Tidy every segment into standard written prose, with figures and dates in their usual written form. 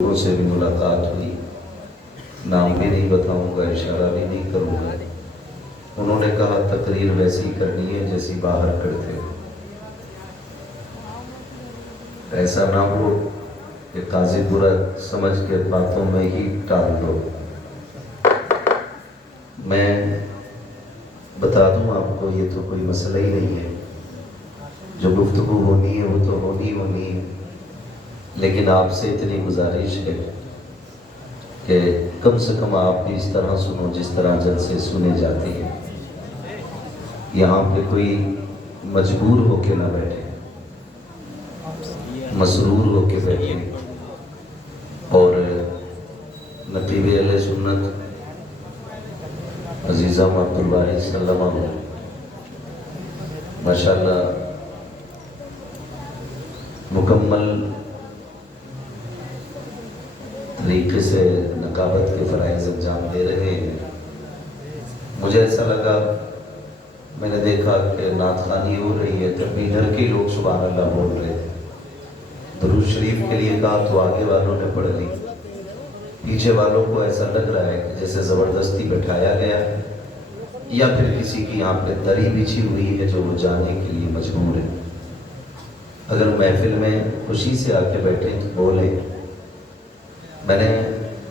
लोगों से भी मुलाकात हुई, नाम भी नहीं बताऊंगा, इशारा भी नहीं करूंगा। उन्होंने कहा तकरीर वैसी करनी है जैसी बाहर करते हो, ऐसा ना हो कि काजी बुरा समझ के बातों में ही टाल दो। मैं बता दूं आपको, ये तो कोई मसला ही नहीं है, जो गुफ्तगू होनी है वो तो होनी है, लेकिन आपसे इतनी गुजारिश है कि कम से कम आप भी इस तरह सुनो जिस तरह जलसे सुने जाते हैं। यहाँ पे कोई मजबूर होके ना बैठे, मसरूर होके बैठे। और नतीब अहले सुन्नत अजीज़ा अब्दुल वाहिद सल्लमा माशाअल्लाह मुकम्मल तरीके से नकाबत के फ़राइज़ अंजाम दे रहे हैं। मुझे ऐसा लगा, मैंने देखा कि नात ख़ानी हो रही है, तब भी इधर के लोग सुभान अल्लाह बोल रहे थे। दुरूद शरीफ के लिए कहा तो आगे वालों ने पढ़ ली, पीछे वालों को ऐसा लग रहा है कि जैसे ज़बरदस्ती बैठाया गया या फिर किसी की यहाँ पे दरी बिछी हुई है जो वो जाने के लिए मजबूर है। अगर महफिल में खुशी से आके बैठे तो बोले। मैंने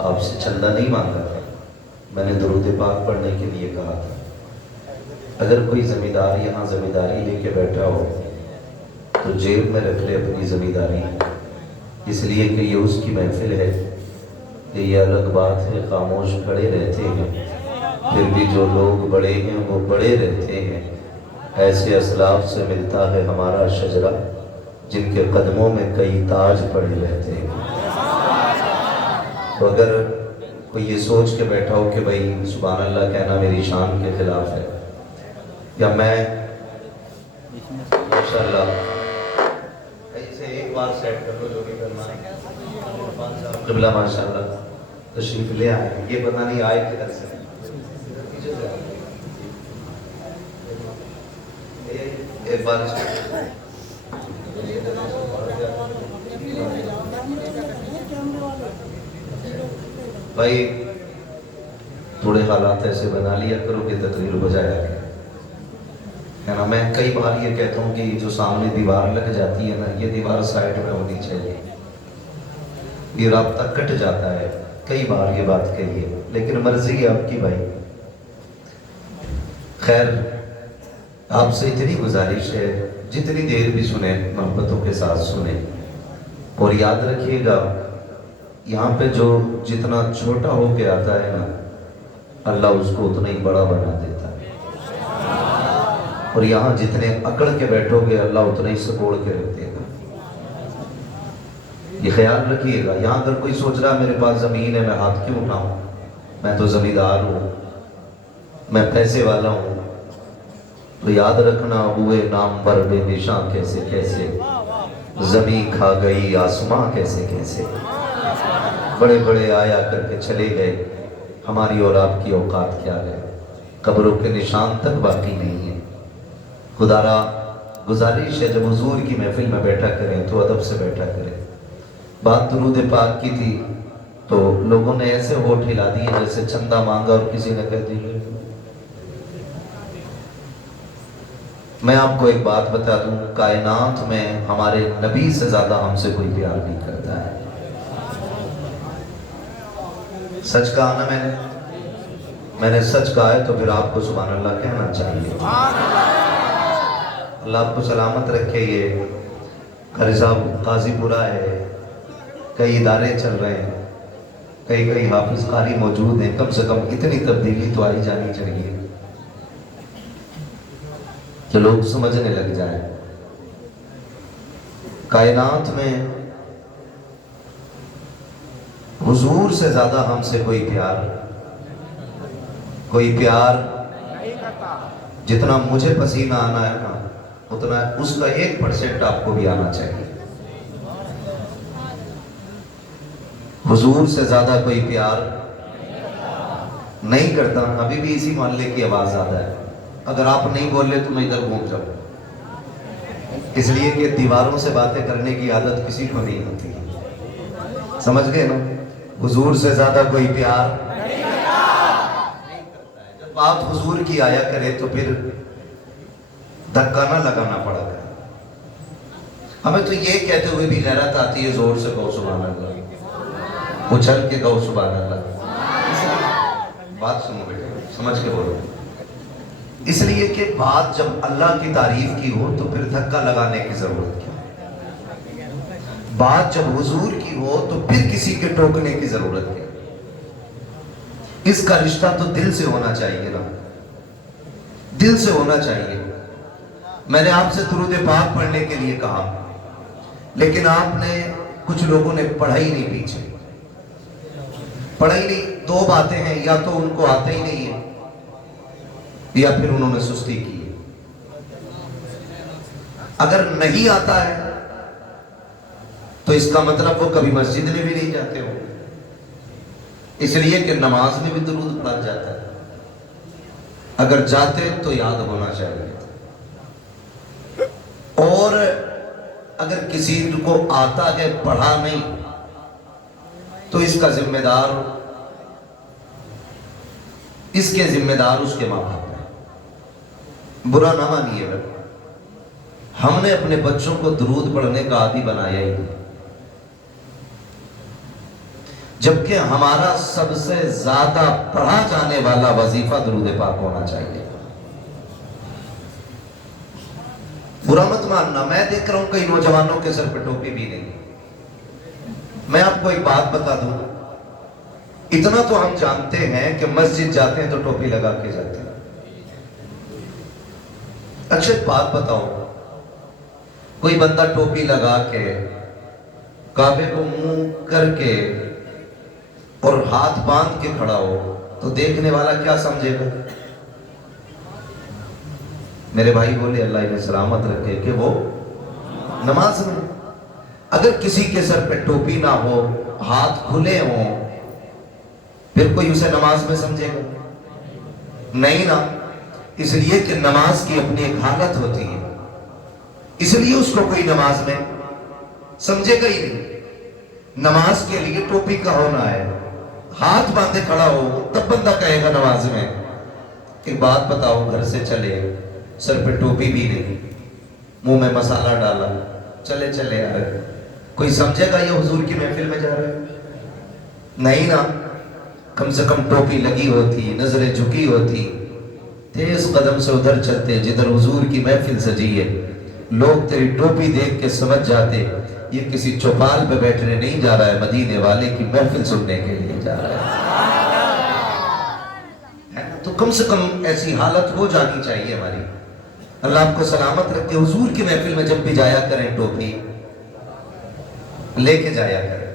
आपसे चंदा नहीं मांगा था, मैंने दुरूद पाक पढ़ने के लिए कहा था। अगर कोई ज़मींदार यहाँ ज़मींदारी लेके बैठा हो तो जेब में रख ले अपनी ज़मींदारी, इसलिए कि ये उसकी महफिल है। कि ये अलग बात है खामोश खड़े रहते हैं, फिर भी जो लोग बड़े हैं वो बड़े रहते हैं। ऐसे असलाफ से मिलता है हमारा शजरा, जिनके कदमों में कई ताज पड़े रहते हैं। तो अगर कोई ये सोच के बैठा हो कि भाई सुभान अल्लाह कहना मेरी शान के खिलाफ है, या मैं माशाअल्लाह ऐसे एक बार सेट कर लो जो भी करना है। क़िबला माशाअल्लाह तशरीफ ले आए, ये पता नहीं आए किधर से। एक बार भाई थोड़े हालात ऐसे बना लिया करो कि तकरीर हो जाया है ना। मैं कई बार ये कहता हूँ कि जो सामने दीवार लग जाती है ना, ये दीवार साइड में होनी चाहिए, ये राब्ता कट जाता है। कई बार ये बात कही है, लेकिन मर्जी है आपकी भाई। खैर, आपसे इतनी गुजारिश है, जितनी देर भी सुने मोहब्बतों के साथ सुने, और याद रखिएगा यहाँ पे जो जितना छोटा हो के आता है ना, अल्लाह उसको उतना ही बड़ा बना देता है। और यहाँ जितने अकड़ के बैठोगे अल्लाह उतना ही सकोड़ के रख देगा। ये ख्याल रखिएगा। यहाँ अगर कोई सोच रहा है मेरे पास ज़मीन है, मैं हाथ क्यों उठाऊं, मैं तो ज़मींदार हूँ, मैं पैसे वाला हूँ, तो याद रखना हुए नाम पर बेनिशां कैसे कैसे, ज़मीन खा गई आसमां कैसे कैसे। बड़े बड़े आया करके चले गए, हमारी और आपकी औकात क्या है, कब्रों के निशान तक बाकी नहीं है। खुदारा गुजारिश है, जब हुजूर की महफिल में बैठा करें तो अदब से बैठा करें। बात दुरूद पाक की थी तो लोगों ने ऐसे होठ हिला दिए जैसे चंदा मांगा और किसी ने कह दिया। मैं आपको एक बात बता दूं, कायनात में हमारे नबी से ज्यादा हमसे कोई प्यार नहीं करता है। सच कहा ना मैंने सच कहा है, तो फिर आपको सुभान अल्लाह कहना चाहिए। अल्लाह आपको सलामत रखे। ये कारी साहब काजीपुरा है, कई इदारे चल रहे हैं, कई हाफिज कारी मौजूद हैं, कम से कम इतनी तब्दीली तो आई जानी चाहिए कि लोग समझने लग जाएं। कायनात में हुजूर से ज्यादा हमसे कोई प्यार जितना मुझे पसीना आना है ना, उतना उसका 1% आपको भी आना चाहिए। हुजूर से ज्यादा कोई प्यार नहीं करता। अभी भी इसी मोहल्ले की आवाज ज्यादा है, अगर आप नहीं बोले तो मैं इधर घूम जाऊं, इसलिए कि दीवारों से बातें करने की आदत किसी को नहीं होती। समझ गए ना, हुजूर से ज्यादा कोई प्यार नहीं करता। जब बात हुजूर की आया करे तो फिर धक्का ना लगाना पड़ा करे। हमें तो ये कहते हुए भी गैरत आती है, जोर से कहो सुभान अल्लाह, उछल के कहो सुभान अल्लाह। बात सुनो बेटे, समझ के बोलो। इसलिए कि बात जब अल्लाह की तारीफ की हो तो फिर धक्का लगाने की जरूरत क्या, बात जब हुजूर की हो तो फिर किसी के टोकने की जरूरत क्या। इसका रिश्ता तो दिल से होना चाहिए ना, दिल से होना चाहिए। मैंने आपसे दुरूद पाक पढ़ने के लिए कहा, लेकिन आपने, कुछ लोगों ने पढ़ा ही नहीं, पीछे पढ़ा ही नहीं। दो बातें हैं, या तो उनको आता ही नहीं है या फिर उन्होंने सुस्ती की है। अगर नहीं आता है तो इसका मतलब वो कभी मस्जिद में भी नहीं जाते हो, इसलिए कि नमाज में भी दुरूद पढ़ा जाता है। अगर जाते तो याद होना चाहिए। और अगर किसी को आता है पढ़ा नहीं तो इसका जिम्मेदार, इसके जिम्मेदार उसके माँ बाप हैं। बुरा ना मानिए, हमने अपने बच्चों को दुरूद पढ़ने का आदी बनाया ही नहीं, जबकि हमारा सबसे ज्यादा पढ़ा जाने वाला वजीफा दुरूद पाक होना चाहिए। बुरा मत मानना, मैं देख रहा हूं कई नौजवानों के सर पे टोपी भी नहीं। मैं आपको एक बात बता दूं, इतना तो हम जानते हैं कि मस्जिद जाते हैं तो टोपी लगा के जाते हैं। अच्छा एक बात बताओ, कोई बंदा टोपी लगा के काबे को मुंह करके और हाथ बांध के खड़ा हो तो देखने वाला क्या समझेगा? मेरे भाई बोले अल्लाह इन्हें सलामत रखे कि वो नमाज में। अगर किसी के सर पे टोपी ना हो, हाथ खुले हों, फिर कोई उसे नमाज में समझेगा? नहीं ना, इसलिए कि नमाज की अपनी एक हालत होती है, इसलिए उसको कोई नमाज में समझेगा ही नहीं। नमाज के लिए टोपी का होना है, हाथ बांधे खड़ा हो तब बंदा कहेगा नमाज में। एक बात बताओ, घर से चले, सर पे टोपी भी नहीं, मुंह में मसाला डाला, चले चले आ रहे, कोई समझेगा ये हुजूर की महफिल में जा रहे हैं? नहीं ना। कम से कम टोपी लगी होती, नजरें झुकी होती, तेज कदम से उधर चलते जिधर हुजूर की महफिल सजी है। लोग तेरी टोपी देख के समझ जाते ये किसी चौपाल पे बैठने नहीं जा रहा है, मदीने वाले की महफिल सुनने के लिए जा रहा है। तो कम से कम ऐसी हालत हो जानी चाहिए हमारी। अल्लाह आपको सलामत रखे। हुजूर की महफिल में जब भी जाया करें टोपी लेके जाया करें।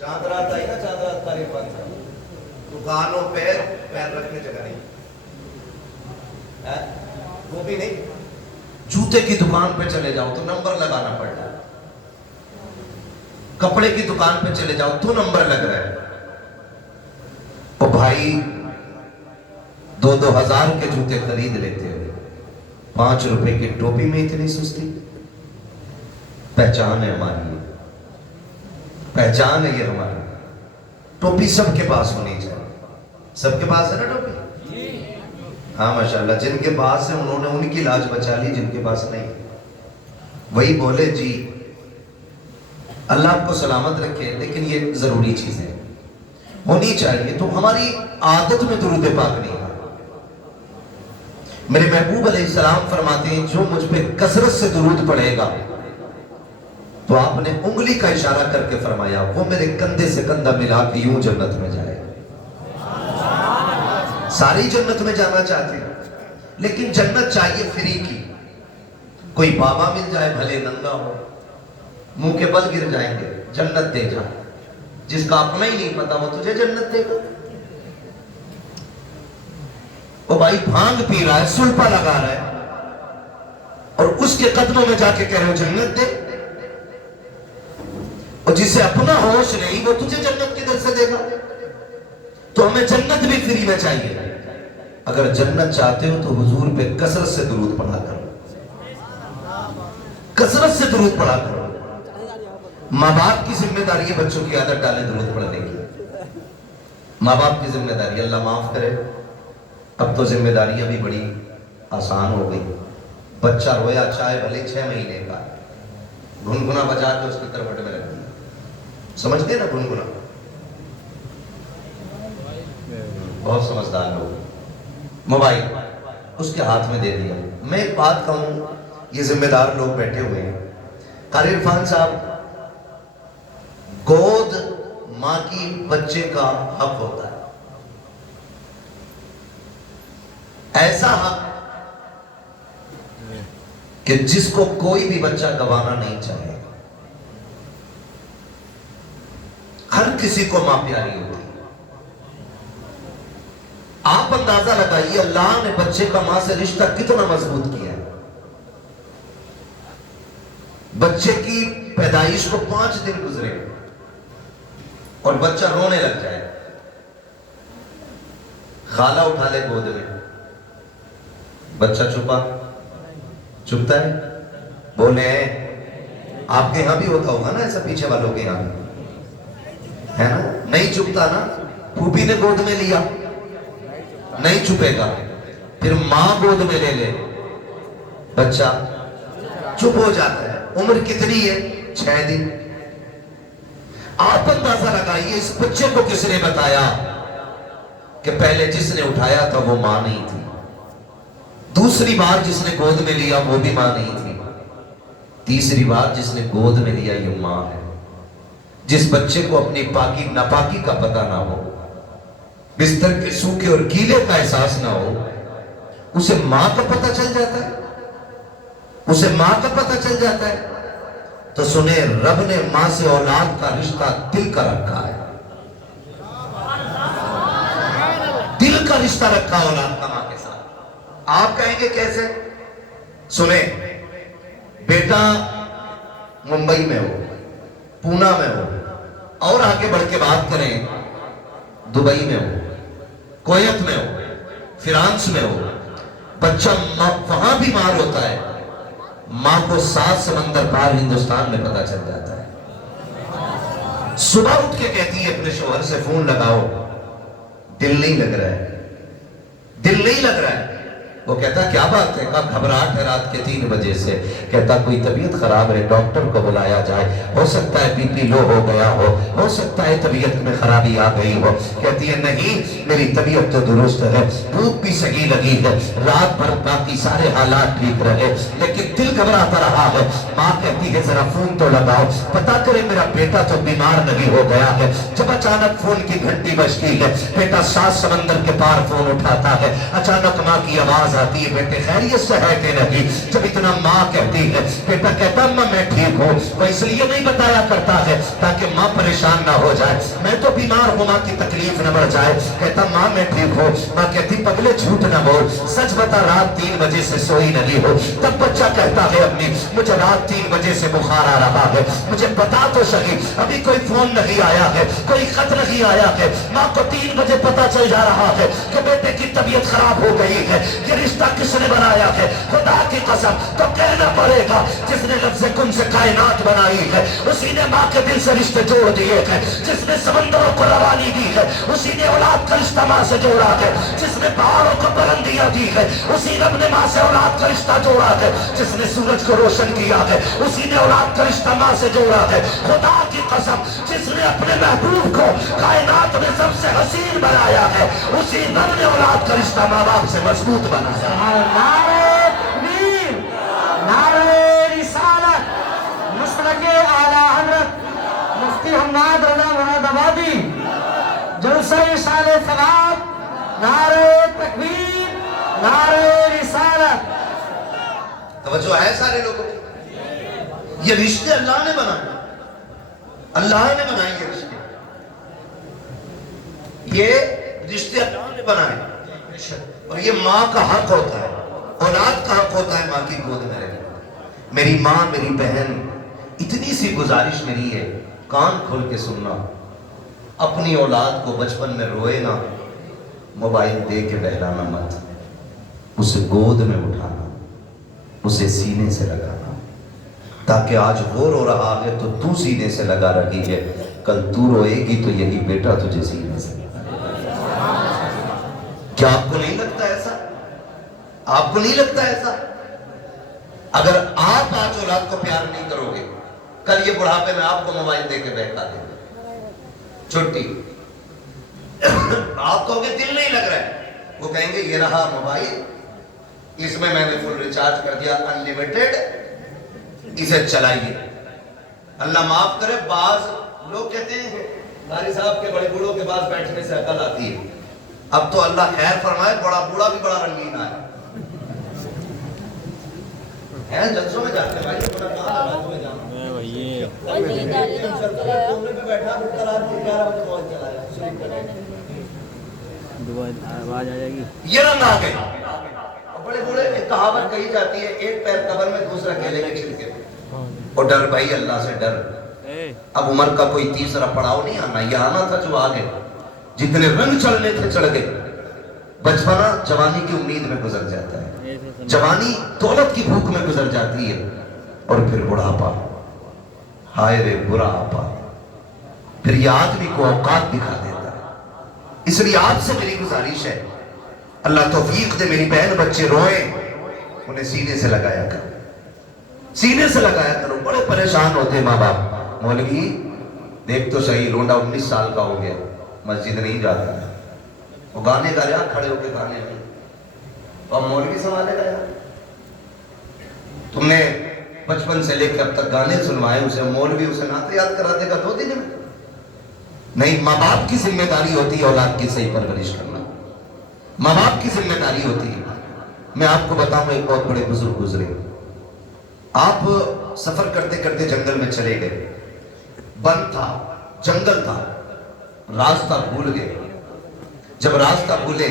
चांद रात आई ना, चांद रात तारीफ बंद, दुकानों पे पैर रखने जगह नहीं, वो भी नहीं। जूते की दुकान पे चले जाओ तो नंबर लगाना पड़ रहा है, कपड़े की दुकान पे चले जाओ तो नंबर लग रहा है। ओ भाई, 2-2 हजार के जूते खरीद लेते हो, 5 रुपए की टोपी में इतनी सुस्ती। पहचान है हमारी, पहचान है ये हमारी। टोपी सबके पास होनी चाहिए। सबके पास है ना टोपी? हाँ माशाल्लाह, जिनके पास है उन्होंने उनकी लाज बचा ली, जिनके पास नहीं वही बोले जी अल्लाह आपको सलामत रखे। लेकिन ये जरूरी चीजें होनी चाहिए। तो हमारी आदत में दुरूद पाक नहीं है। मेरे महबूब अलैहिस्सलाम फरमाते हैं जो मुझ पे कसरत से दुरूद पढ़ेगा, तो आपने उंगली का इशारा करके फरमाया वो मेरे कंधे से कंधा मिला के यूं जन्नत में जाएगा। सारी जन्नत में जाना चाहते हैं, लेकिन जन्नत चाहिए फ्री की। कोई बाबा मिल जाए भले नंगा हो, मुंह के बल गिर जाएंगे, जन्नत दे जा। जिसका अपना ही नहीं पता वो तुझे जन्नत देगा। वो भाई भांग पी रहा है, सुल्पा लगा रहा है, और उसके कदमों में जाके कह रहे हो जन्नत दे। और जिसे अपना होश नहीं वो तुझे जन्नत किधर से देगा? तो हमें जन्नत भी फ्री में चाहिए। अगर जन्नत चाहते हो तो हुजूर पे कसरत से दुरूद पढ़ा करो, कसरत से दुरूद पढ़ा करो। ماں باپ کی ذمہ داری ہے بچوں کی عادت ڈالیں درود پڑھنے کی. ماں باپ کی ذمہ داری, اللہ معاف کرے اب تو ذمہ داریاں بھی بڑی آسان ہو گئی. بچہ رویا چاہے بھلے 6 مہینے کا, گنگنا بجا کے اس کی کروٹ میں رکھ دیا. سمجھتے نا گنگنا, بہت سمجھدار لوگ. موبائل اس کے ہاتھ میں دے دیا. میں ایک بات کہوں, یہ ذمہ دار لوگ بیٹھے ہوئے ہیں. قاری عرفان صاحب, گود ماں کی بچے کا حق ہوتا ہے, ایسا حق کہ جس کو کوئی بھی بچہ گوانا نہیں چاہے. ہر کسی کو ماں پیاری ہوتی ہے. آپ اندازہ لگائیے اللہ نے بچے کا ماں سے رشتہ کتنا مضبوط کیا ہے. بچے کی پیدائش کو 5 دن گزرے اور بچہ رونے لگ جائے, خالہ اٹھا لے گود میں, بچہ چپتا ہے. بولے آپ کے یہاں بھی ہوتا ہوگا نا ایسا, پیچھے والوں کے یہاں ہے نا, نہیں چپتا نا. پھوپھی نے گود میں لیا, نہیں چپے گا. پھر ماں گود میں لے لے, بچہ چپ ہو جاتا ہے. عمر کتنی ہے؟ 6 دن. آپ اندازہ لگائیے اس بچے کو کس نے بتایا کہ پہلے جس نے اٹھایا تھا وہ ماں نہیں تھی, دوسری بار جس نے گود میں لیا وہ بھی ماں نہیں تھی, تیسری بار جس نے گود میں لیا یہ ماں ہے. جس بچے کو اپنی پاکی ناپاکی کا پتہ نہ ہو, بستر کے سوکھے اور گیلے کا احساس نہ ہو, اسے ماں کا پتہ چل جاتا ہے, اسے ماں کا پتہ چل جاتا ہے. تو سنیں, رب نے ماں سے اولاد کا رشتہ دل کا رکھا ہے, دل کا رشتہ رکھا اولاد کا ماں کے ساتھ. آپ کہیں گے کیسے؟ سنیں, بیٹا ممبئی میں ہو, پونا میں ہو, اور آگے بڑھ کے بات کریں دبئی میں ہو, کویت میں ہو, فرانس میں ہو, بچہ وہاں بیمار ہوتا ہے, ماں کو 7 سمندر پار ہندوستان میں پتہ چل جاتا ہے. صبح اٹھ کے کہتی ہے اپنے شوہر سے فون لگاؤ, دل نہیں لگ رہا ہے, دل نہیں لگ رہا ہے. وہ کہتا کیا بات ہے؟ کہا گھبراہٹ ہے رات کے 3 بجے سے. کہتا کوئی طبیعت خراب ہے, ڈاکٹر کو بلایا جائے, ہو سکتا ہے بی پی لو ہو گیا ہو سکتا ہے طبیعت میں خرابی آ گئی ہو. کہتی ہے نہیں, میری طبیعت تو درست ہے, بھوک بھی صحیح لگی ہے, رات بھر باقی سارے حالات ٹھیک رہے, لیکن دل گھبراتا رہا ہے. ماں کہتی ہے ذرا فون تو لگاؤ, پتا کرے میرا بیٹا تو بیمار نہیں ہو گیا ہے. جب اچانک فون کی گھنٹی بجتی ہے, بیٹا 7 سمندر کے پار فون اٹھاتا ہے. اچانک ماں کی آواز آتی ہے, بیٹے خیریت سے ہے کہ نہیں؟ جب اتنا ماں کہتی ہے, بیٹا کہتا میں ٹھیک ہوں. وہ اس لیے نہیں بتایا کرتا ہے تاکہ ماں پریشان نہ ہو جائے, میں تو بیمار ہوں, ماں کی تکلیف نہ بڑھ جائے. کہتا ماں میں ٹھیک ہوں. ماں کہتی پگلے جھوٹ نہ بول, سچ بتا رات 3 بجے سے سوئی نہیں ہو. تب بچہ کہتا ہے اپنی, مجھے رات 3 بجے سے بخار آ رہا ہے, مجھے بتا تو صحیح, ابھی کوئی فون نہیں آیا ہے, کوئی خط نہیں آیا ہے. ماں کو 3 بجے پتا چل جا رہا ہے کہ بیٹے کی طبیعت خراب ہو گئی ہے. یہ رشتہ کس نے بنایا ہے؟ خدا کی قسم تو کہنا پڑے گا جس نے لفظ کن سے کائنات بنائی ہے, اسی نے ماں کے دل سے رشتے جوڑ دیے ہیں. جس نے سمندروں کو روانی دی ہے, اسی نے اولاد کا رشتہ ماں سے جوڑا ہے. جس نے پہاڑوں کو بلندیاں دی ہے, اسی رب نے ماں سے اولاد کا رشتہ جوڑا ہے. جس نے سورج کو روشن کیا ہے, اسی نے اولاد کا رشتہ ماں سے جوڑا ہے. خدا کی قسم جس نے اپنے محبوب کو کائنات میں سب سے حسین بنایا ہے, اسی رب نے اولاد کا رشتہ ماں باپ سے مضبوط بنایا. نعرہ تکبیر, نعرہ رسالت, مسلک اعلی حضرت مفتی حماد رضا مراد آبادی, جلسہ اشارے ثواب, نعرہ تکبیر, نعرہ رسالت. توجہ ہے سارے لوگوں کی؟ یہ رشتے اللہ نے بنائے, اللہ نے بنائے یہ رشتے, یہ رشتے اللہ نے بنائے. اور یہ ماں کا حق ہوتا ہے, اولاد کا حق ہوتا ہے ماں کی گود میں رہنا. میری ماں, میری بہن, اتنی سی گزارش میری ہے, کان کھول کے سننا, اپنی اولاد کو بچپن میں روئے نا, موبائل دے کے بہلانا مت, اسے گود میں اٹھانا, اسے سینے سے لگانا, تاکہ آج وہ رو رہا ہے تو تو سینے سے لگا رہی ہے، کل تو روئے گی تو یہی بیٹا تجھے سینے سے۔ کیا آپ کو نہیں لگتا ایسا؟ آپ کو نہیں لگتا ایسا؟ اگر آپ آج اولاد کو پیار نہیں کرو گے، کل یہ بڑھاپے میں آپ کو موبائل دے کے بہکا دے گا، چھٹی۔ آپ کہو گے دل نہیں لگ رہا ہے، وہ کہیں گے یہ رہا موبائل، اس میں نے فل ریچارج کر دیا انلیمیٹڈ، اسے چلائیے۔ اللہ معاف کرے، بعض لوگ کہتے ہیں قاری صاحب کے بڑے بوڑھوں کے پاس بیٹھنے سے عقل آتی ہے۔ اب تو اللہ خیر فرمائے، بڑا بوڑھا بھی بڑا رنگین آیا ہے، جلسوں میں جاتے ہیں بھائی، اپنا کہاں لگا تمہیں جانا آواز آ جائے گی۔ یہ رنگ آ گئے۔ بڑے بوڑھے ایک کہاوت کہی جاتی ہے، ایک پیر قبر میں دوسرا کیلے کے چھلکے میں، اور ڈر بھائی اللہ سے ڈر۔ اب عمر کا کوئی تیسرا پڑاؤ نہیں آنا، یہ آنا تھا جو آگے، جتنے رنگ چڑھنے تھے چڑھ گئے۔ بچپنا جوانی کی امید میں گزر جاتا ہے، جوانی دولت کی بھوک میں گزر جاتی ہے، اور پھر بڑھاپا، ہائے رے برا آپا، پھر یہ آدمی کو اوقات دکھا دیتا ہے۔ اس لیے آپ سے میری گزارش ہے، اللہ توفیق دے میری بہن بچے روئیں، انہیں سینے سے لگایا کرو، سینے سے لگایا کرو۔ بڑے پریشان ہوتے ماں باپ، مولوی دیکھ تو صحیح لونڈا 19 سال کا ہو گیا، مسجد نہیں جاتا ہے، وہ گانے گا رہا، کھڑے ہو کے گانے میں، اور مولوی سنبھالے گا یار۔ تم نے بچپن سے لے کے اب تک گانے سنوائے اسے، مولوی اسے نعت یاد کرا دے گا 2 دن میں؟ نہیں، ماں باپ کی ذمہ داری ہوتی ہے اولاد کی صحیح پرورش کرنا، ماں باپ کی ذمہ داری ہوتی ہے۔ میں آپ کو بتاؤں، ایک بہت بڑے بزرگ گزرے، آپ سفر کرتے کرتے جنگل میں چلے گئے، بند تھا، جنگل تھا، راستہ بھول گئے۔ جب راستہ بھولے،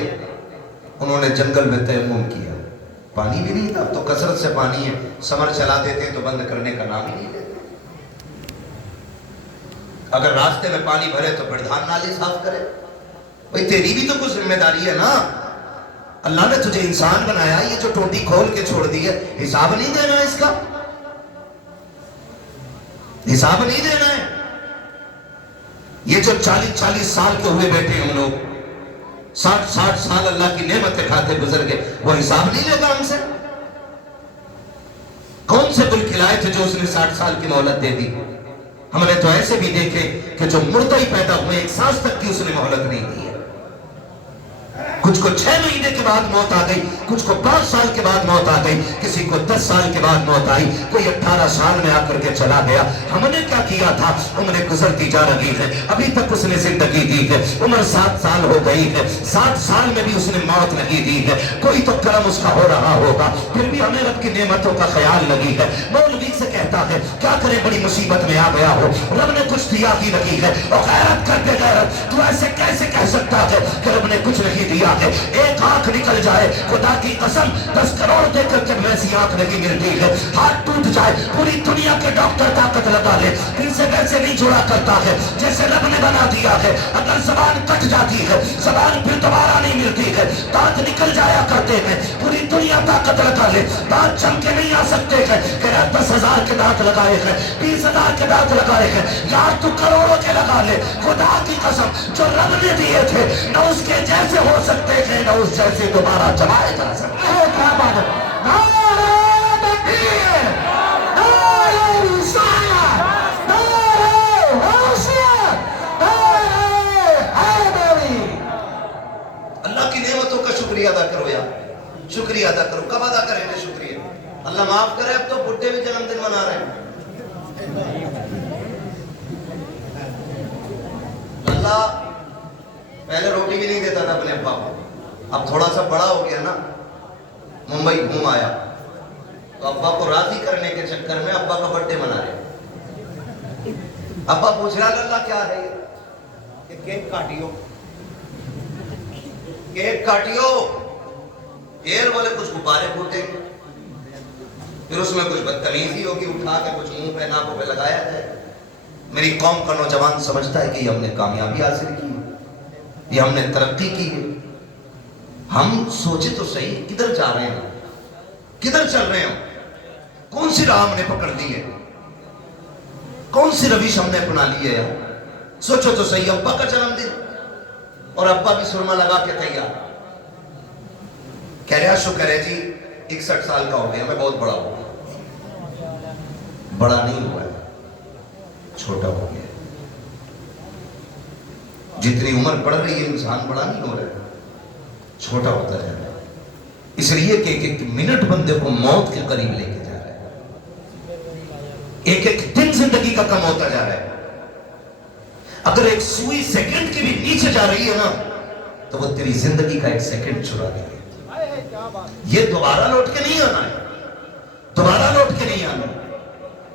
انہوں نے جنگل میں تیمم کیا، پانی بھی نہیں تھا، تو کثرت سے پانی ہے، سمر چلا دیتے تو بند کرنے کا نام ہی نہیں لیتے۔ اگر راستے میں پانی بھرے تو پردھان نالی صاف کرے، بھئی تیری بھی تو کچھ ذمہ داری ہے نا، اللہ نے تجھے انسان بنایا، یہ جو ٹوٹی کھول کے چھوڑ دی ہے، حساب نہیں دینا اس کا، حساب نہیں دینا ہے۔ یہ جو 40 سال کے ہوئے بیٹھے ہم لوگ، 60 سال اللہ کی نعمتیں کھاتے گزر گئے، وہ حساب نہیں لیتا ہم سے؟ کون سے گل کھلائے تھے جو اس نے 60 سال کی مہلت دے دی؟ ہم نے تو ایسے بھی دیکھے کہ جو مردہ ہی پیدا ہوئے، 1 سال تک کی اس نے مہلت نہیں دی ہے۔ کچھ کو 6 مہینے کے بعد موت آ گئی، کچھ کو 5 سال کے بعد موت آ گئی، کسی کو 10 سال کے بعد موت آئی، کوئی 18 سال میں آ کر کے چلا گیا۔ ہم نے کیا کیا تھا؟ عمریں گزرتی جا رہی ہے، ابھی تک اس نے زندگی دی ہے، عمر 7 سال ہو گئی ہے، 7 سال میں بھی اس نے موت نہیں دی ہے۔ کوئی تو کرم اس کا ہو رہا ہوگا، پھر بھی ہمیں رب کی نعمتوں کا خیال لگی ہے۔ مولوی سے کہتا ہے کیا کرے، بڑی مصیبت میں آ گیا ہو، رب نے کچھ دیا ہی نہیں ہے، اور غیرت کر کے غیرت، تو ایسے کیسے کہہ سکتا ہے کہ رب نے کچھ نہیں دیا؟ ایک آنکھ نکل جائے، خدا کی قسم 10 کروڑ دے کر کے ویسی آنکھ نہیں ملتی ہے۔ ہاتھ ٹوٹ جائے، پوری دنیا کے ڈاکٹر طاقت لگا لے، ان سے ویسے نہیں جڑا کرتا ہے جیسے رب نے بنا دیا ہے۔ اگر زبان کٹ جاتی ہے، زبان پھر دوبارہ نہیں ملتی ہے، دانت نکل جایا کرتے ہیں، پوری دنیا طاقت لگا لے، دانت چم کے نہیں آ سکتے ہیں۔ کہ 10,000 کے دانت لگائے ہیں، 20,000 کے دانت لگائے ہیں، یار تو کروڑوں کے لگا لے، خدا کی قسم جو رب نے دیے تھے نہ اس کے جیسے ہو سکتے ہیں، نہ اس جیسے دوبارہ جمائے جا سکتے ہیں۔ کیا بات ہے؟ نعرہ تکبیر، نعرہ رسالت، نعرہ حیثیت، نعرہ حیدری۔ اللہ کی نعمتوں کا شکریہ ادا کرو یار، شکریہ ادا کرو۔ کب ادا کریں گے شکریہ؟ اللہ معاف کرے، اب تو بڈھے بھی جنم دن منا رہے ہیں۔ اللہ پہلے روٹی بھی نہیں دیتا تھا اپنے ابا کو، اب تھوڑا سا بڑا ہو گیا نا، ممبئی گھوم آیا تو ابا کو راضی کرنے کے چکر میں ابا کا برتھڈے منا رہے۔ ابا پوچھ رہا اللہ کیا ہے یہ؟ کہ کیک کاٹیو، کیک کاٹیو، پھر بولے کچھ غبارے پھوٹے، پھر اس میں کچھ بدتمیزی ہوگی، اٹھا کے کچھ منہ پہ ناکوں پہ لگایا جائے۔ میری قوم کا نوجوان سمجھتا ہے کہ یہ ہم نے کامیابی حاصل کی، یہ ہم نے ترقی کی ہے۔ ہم سوچے تو صحیح، کدھر جا رہے ہیں، کدھر چل رہے ہیں، کون سی راہ ہم نے پکڑ دی ہے؟ कौन सी रविश हमने अपना ली है यार? सोचो तो सही, अब्बा का जन्मदिन और अब्बा भी सुरमा लगा के तैयार, कह रहा शुक्र है जी 61 साल का हो गया, मैं बहुत बड़ा हो गया। बड़ा नहीं हुआ है, छोटा हो गया। जितनी उम्र बढ़ रही है इंसान बड़ा नहीं हो रहा है, छोटा होता जा रहा है। इसलिए कि एक मिनट बंदे को मौत के करीब लेके जा रहा है, एक एक दिन जिंदगी का कम होता जा रहा है। अगर एक सुई सेकंड की भी नीचे जा रही है ना, तो वो तेरी जिंदगी का एक सेकंड चुरा रही है। ये दोबारा लौट के नहीं आना है, दोबारा लौट के नहीं आना।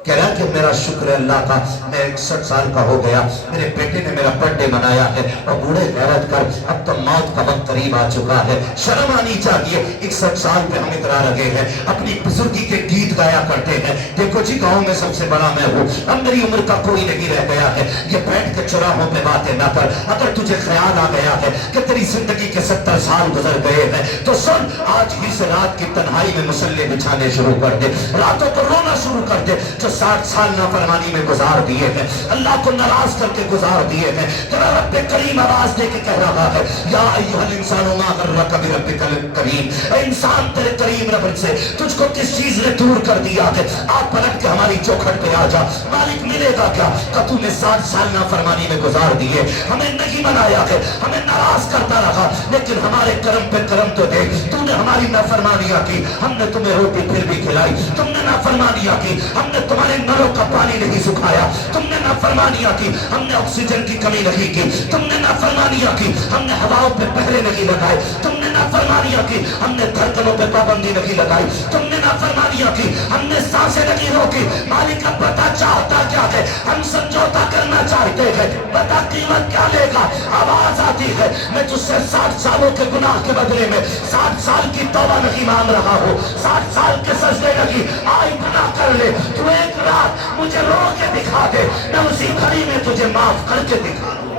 कह रहा कि मेरा शुक्र है अल्लाह का, मैं 61 साल का हो गया, मेरे बेटे ने मेरा बर्थडे मनाया है और बूढ़े गैरत कर अब तो मौत का वक्त करीब आ चुका है। शर्म आनी चाहिए, 61 साल पे हम इतना लगे हैं, अपनी बुजुर्गी के गीत गाया करते हैं। देखो जी गाँव में सबसे बड़ा मैं हूँ, अब मेरी उम्र का कोई नहीं रह गया है। ये बैठ के चौराहों पे बातें ना कर। अगर तुझे ख्याल आ गया है कि तेरी जिंदगी के 70 साल गुजर गए हैं, तो सुन, आज ही से रात की तन्हाई में मुसल्ले बिछाने शुरू कर दे, रातों को रोना शुरू कर दे। 60 साल नाफरमानी में गुजार दिए हैं, अल्लाह को नाराज करके गुजार दिए हैं। तेरा रब्बे करीम आवाज दे के कह रहा है, या अय्युहल इंसानु मा गर्रका बिरब्बिकल करीम, ऐ इंसान तेरे करीम रब से तुझको किस चीज ने दूर कर दिया है? आप पलट के हमारी चौखट पे आ जा, मालिक मिलेगा क्या? कि तूने 60 साल नाफरमानी में गुजार दिए, हमें नहीं मनाया है, हमें नाराज करता रहा, लेकिन हमारे करम पे करम तो दे। तूने हमारी नाफरमानियां की, हमने तुम्हें रोटी फिर भी खिलाई, तुमने नाफरमानियां की, हमने तुम्हारे नलों का पानी नहीं सुखाया, तुमने नाफरमानियां की, हमने ऑक्सीजन की कमी नहीं की, तुमने नाफरमानियां की, हमने हवाओं पे पहरे नहीं लगाए, तुमने नाफरमानियां की, हमने धड़कनों पे पाबंदी नहीं लगाई, तुमने नाफरमानियां की, हमने सांसें नहीं रोकी। मालिक अब बता चाहता क्या है? हम समझौता करना चाहते हैं, बता कीमत क्या लेगा? आवाज आती है, मैं तुझसे 60 सालों के गुनाह के बदले में 60 साल की तौबा नहीं मांग रहा हूँ, 60 साल के सजदे नहीं, आई गुनाह कर ले, तू एक रात मुझे रो के दिखा दे, मैं उसी घड़ी में तुझे माफ करके दिखा दूं।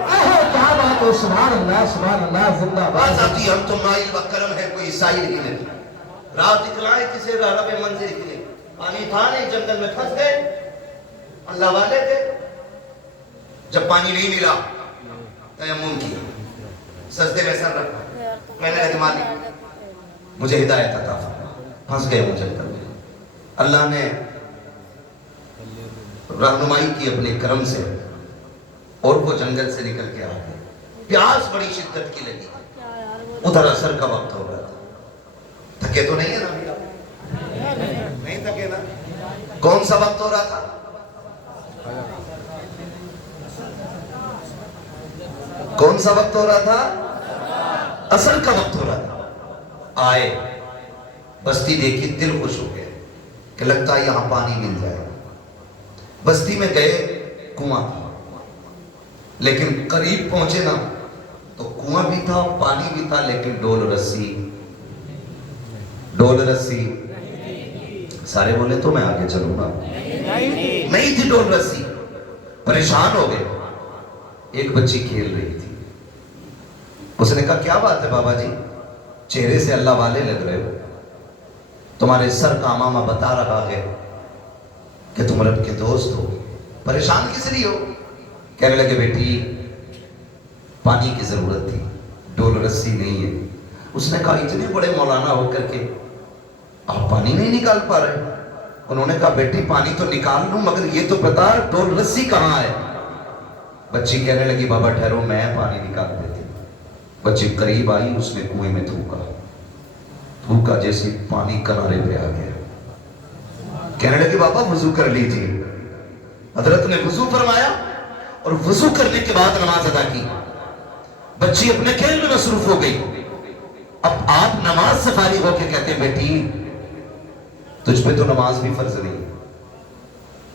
क्या बात है, सुभान अल्लाह, सुभान अल्लाह, जिंदाबाद। आती हम तो माइल व करम है, कोई ईसाई नहीं। रात दिखलाए किसे रब मंजिल की नहीं, पानी था नहीं, जंगल में फंस गए, अल्लाह वाले थे। जब पानी नहीं मिला तयम्मुम किया, सजदे में सर रखा, कहने लगे मालिक मुझे हिदायत अता फरमा। फंस गए वो जंगल में, अल्लाह ने रहनुमाई की अपने करम से, और वो जंगल से निकल के आ गए। प्यास बड़ी शिद्दत की लगी, उधर असर का वक्त हो रहा था। थके तो नहीं है ना? नहीं थके ना? कौन सा वक्त हो रहा था? कौन सा वक्त हो रहा था? असर का वक्त हो रहा था। आए, बस्ती देखी, दिल खुश हो गया कि लगता है यहां पानी मिल जाएगा। बस्ती में गए, कुआं था, लेकिन करीब पहुंचे ना तो कुआं भी था, पानी भी था, लेकिन डोल रस्सी। सारे बोले तो मैं आगे चलूंगा, नहीं थी डोल रस्सी। परेशान हो गए। एक बच्ची खेल रही थी, उसने कहा क्या बात है बाबा जी, चेहरे से अल्लाह वाले लग रहे हो, तुम्हारे सर का मामा बता रहा है कि तुम रब के दोस्त हो, परेशान किस लिए हो? कहने लगे बेटी पानी की जरूरत थी, डोल रस्सी नहीं है। उसने कहा इतने बड़े मौलाना होकर के आप पानी नहीं निकाल पा रहे? उन्होंने कहा बेटी पानी तो निकाल लूं, मगर ये तो बता डोल रस्सी कहाँ है? बच्ची कहने लगी बाबा ठहरो, मैं पानी निकाल देती। बच्ची करीब आई, उसने कुएं में थूका, जैसे पानी किनारे पे आ गया। कहने लगी बाबा वुजू कर लीजिए। हजरत ने वुजू फरमाया और वुजू करने के बाद नमाज अदा की। बच्ची अपने खेल में मसरूफ हो गई। अब आप नमाज से फारिग होकर कहते हैं बेटी तुझ पे तो नमाज भी फर्ज नहीं,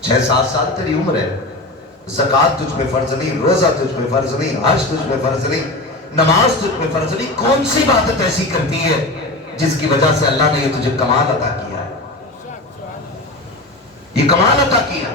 6-7 साल तेरी उम्र है, ज़कात तुझ पे फर्ज नहीं, रोजा तुझ पे फर्ज नहीं, हज तुझ पे फर्ज नहीं, नमाज तुझ पे फर्ज नहीं। कौन सी बात ऐसी करती है जिसकी वजह से अल्लाह ने ये तुझे कमाल अता किया, ये कमाल अता किया?